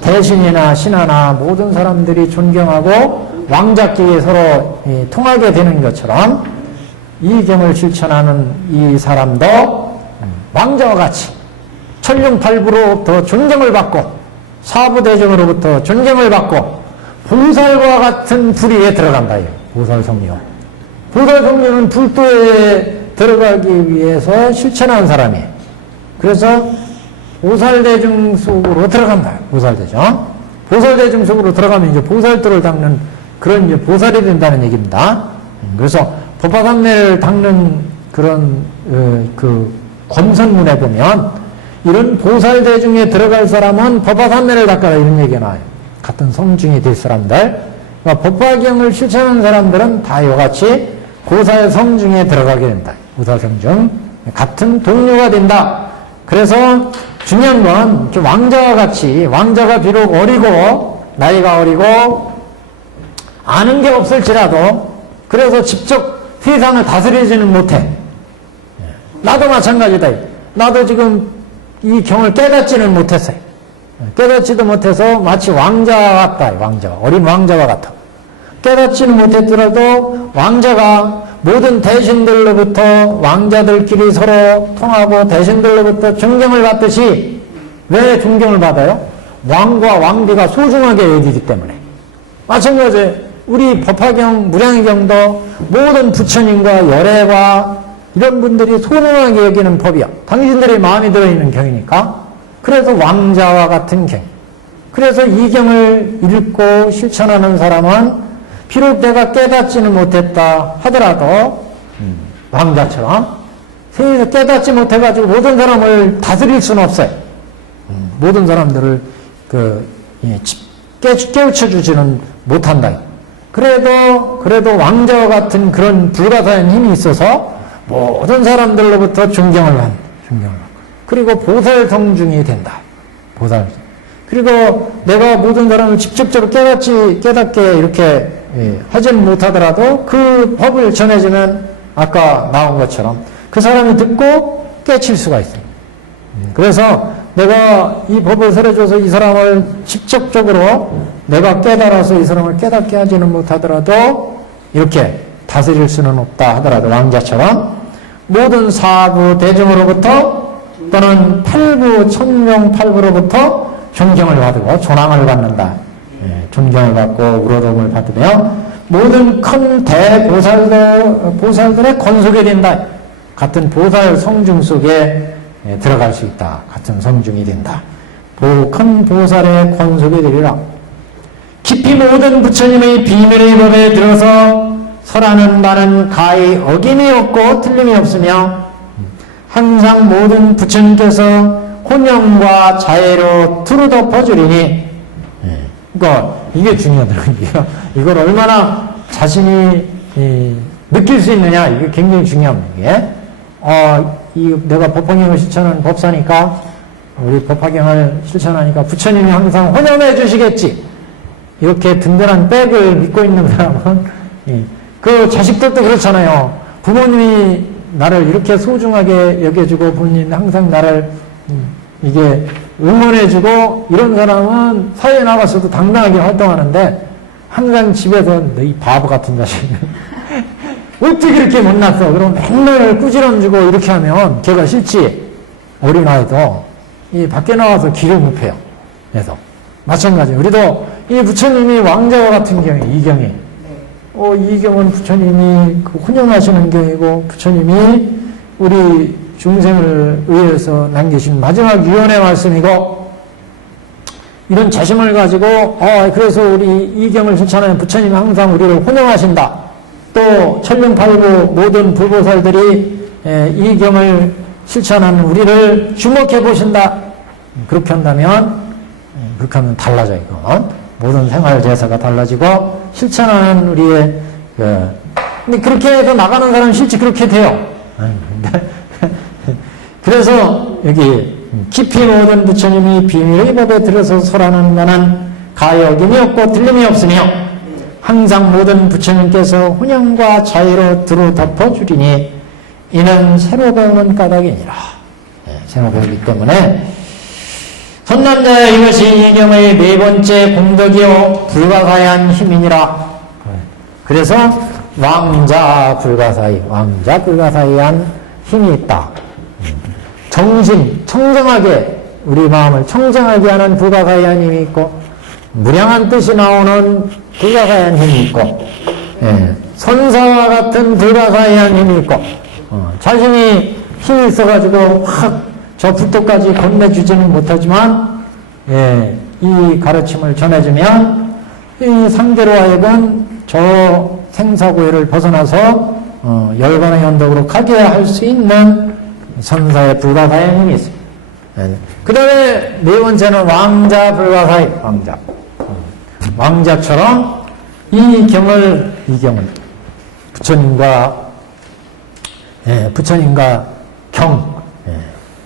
대신이나 신하나 모든 사람들이 존경하고 왕자끼리 서로 통하게 되는 것처럼 이 경을 실천하는 이 사람도 왕자와 같이 천룡팔부로부터 존경을 받고 사부대중으로부터 존경을 받고 보살과 같은 불의에 들어간다. 보살성료. 보살성료는 불도에 들어가기 위해서 실천한 사람이에요. 그래서 보살대중 속으로 들어간다. 보살대중. 보살대중 속으로 들어가면 이제 보살도를 닦는 그런 이제 보살이 된다는 얘기입니다. 그래서 법화산매를 닦는 그런 그 권선문에 보면 이런 보살대중에 들어갈 사람은 법화산매를 닦아라 이런 얘기가 나와요. 같은 성중이 될 사람들, 그러니까 법화경을 실천하는 사람들은 다 이와같이 보살 성중에 들어가게 된다. 보살 성중. 같은 동료가 된다. 그래서 중요한 건 왕자와 같이, 왕자가 비록 어리고, 나이가 어리고, 아는 게 없을지라도, 그래서 직접 세상을 다스리지는 못해. 나도 마찬가지다. 나도 지금 이 경을 깨닫지는 못했어요. 깨닫지도 못해서 마치 왕자와 같다. 왕자, 어린 왕자와 같아. 깨닫지는 못했더라도 왕자가 모든 대신들로부터 왕자들끼리 서로 통하고 대신들로부터 존경을 받듯이 왜 존경을 받아요? 왕과 왕비가 소중하게 여기기 때문에. 마찬가지 우리 법화경, 무량의경도 모든 부처님과 열애와 이런 분들이 소중하게 여기는 법이야. 당신들의 마음이 들어있는 경이니까. 그래서 왕자와 같은 경. 그래서 이 경을 읽고 실천하는 사람은 비록 내가 깨닫지는 못했다 하더라도 왕자처럼 세상에서 깨닫지 못해가지고 모든 사람을 다스릴 수는 없어요. 모든 사람들을 깨우쳐주지는 못한다. 그래도 왕자와 같은 그런 불가사한 힘이 있어서 모든 사람들로부터 존경을 받는다. 그리고 보살 성중이 된다. 보살. 그리고 내가 모든 사람을 직접적으로 깨닫게 이렇게 하지는 못하더라도 그 법을 전해주면 아까 나온 것처럼 그 사람이 듣고 깨칠 수가 있어요. 그래서 내가 이 법을 설해줘서 이 사람을 직접적으로 내가 깨달아서 이 사람을 깨닫게 하지는 못하더라도 이렇게 다스릴 수는 없다 하더라도 왕자처럼 모든 사부 대중으로부터 또는 팔부 천룡팔부로부터 존경을 받고 존함을 받는다. 존경을 받고 우러dom을 받으며 모든 큰 대보살들의 권속이 된다. 같은 보살 성중 속에 들어갈 수 있다. 같은 성중이 된다. 큰 보살의 권속이 되리라. 깊이 모든 부처님의 비밀의 법에 들어서 설하는 바는 가히 어김이 없고 틀림이 없으며 항상 모든 부처님께서 혼영과 자애로 두루 덮어주리니, 그러니까 이게 중요하더라고요. 이걸 얼마나 자신이 느낄 수 있느냐, 이게 굉장히 중요합니다. 이게. 내가 법화경을 실천하는 법사니까, 우리 법화경을 실천하니까 부처님이 항상 혼영해 주시겠지. 이렇게 든든한 백을 믿고 있는 사람은, 그 자식들도 그렇잖아요. 부모님이 나를 이렇게 소중하게 여겨주고, 부모님이 항상 나를 이게 응원해주고, 이런 사람은 사회에 나가서도 당당하게 활동하는데, 항상 집에서 이 바보 같은 자식. 어떻게 이렇게 못났어? 그럼 맨날 꾸지람주고 이렇게 하면 걔가 싫지. 어린아이도 이 밖에 나와서 길을 못 펴요. 그래서 마찬가지. 우리도 이 부처님이 왕자와 같은 경우, 이 경이. 이 경은 부처님이 혼영하시는 경이고, 부처님이 우리 중생을 위해서 남기신 마지막 유언의 말씀이고, 이런 자심을 가지고, 그래서 우리 이 경을 실천하는 부처님이 항상 우리를 혼영하신다. 또 천륜팔부 모든 불보살들이 이 경을 실천하는 우리를 주목해 보신다. 그렇게 한다면, 그렇게 하면 달라져, 이거. 모든 생활 제사가 달라지고, 실천하는 우리의, 근데 그렇게 해서 나가는 사람은 실제 그렇게 돼요. 그래서 여기, 깊이 모든 부처님이 비밀의 법에 들어서 설하는 바는 가히 어김이 없고 틀림이 없으며, 항상 모든 부처님께서 혼영과 자유로 두루 덮어주리니, 이는 새로 배우는 까닭이니라. 새로 배우기 때문에, 선남자여, 이것이 이 경의 네 번째 공덕이요 불가사의한 힘이니라. 그래서 왕자 불가사의한 힘이 있다. 정신, 청정하게, 우리 마음을 청정하게 하는 불가사의한 힘이 있고, 무량한 뜻이 나오는 불가사의한 힘이 있고, 선사와 같은 불가사의한 힘이 있고, 자신이 힘이 있어가지고 확 저 불도까지 건네주지는 못하지만, 이 가르침을 전해주면 이 상대로 하여금 저 생사고해를 벗어나서 열반의 연덕으로 가게 할 수 있는 선사의 불가사의한 힘이 있습니다. 그 다음에 네 번째는 왕자 불가사의, 왕자처럼 이 경을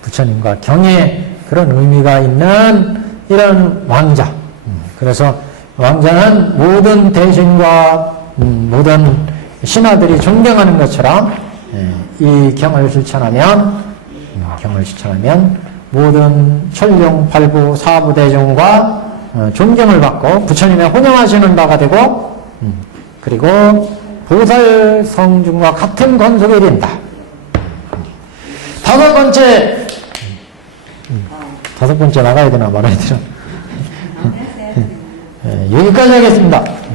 부처님과 경의 그런 의미가 있는 이런 왕자. 그래서 왕자는 모든 대신과 모든 신하들이 존경하는 것처럼 이 경을 실천하면 모든 천룡, 팔부, 사부 대중과 존경을 받고 부처님의 혼영하시는 바가 되고, 그리고 보살 성중과 같은 권속이 된다. 다섯 번째 나가야 되나 말아야 되나? 여기까지 하겠습니다.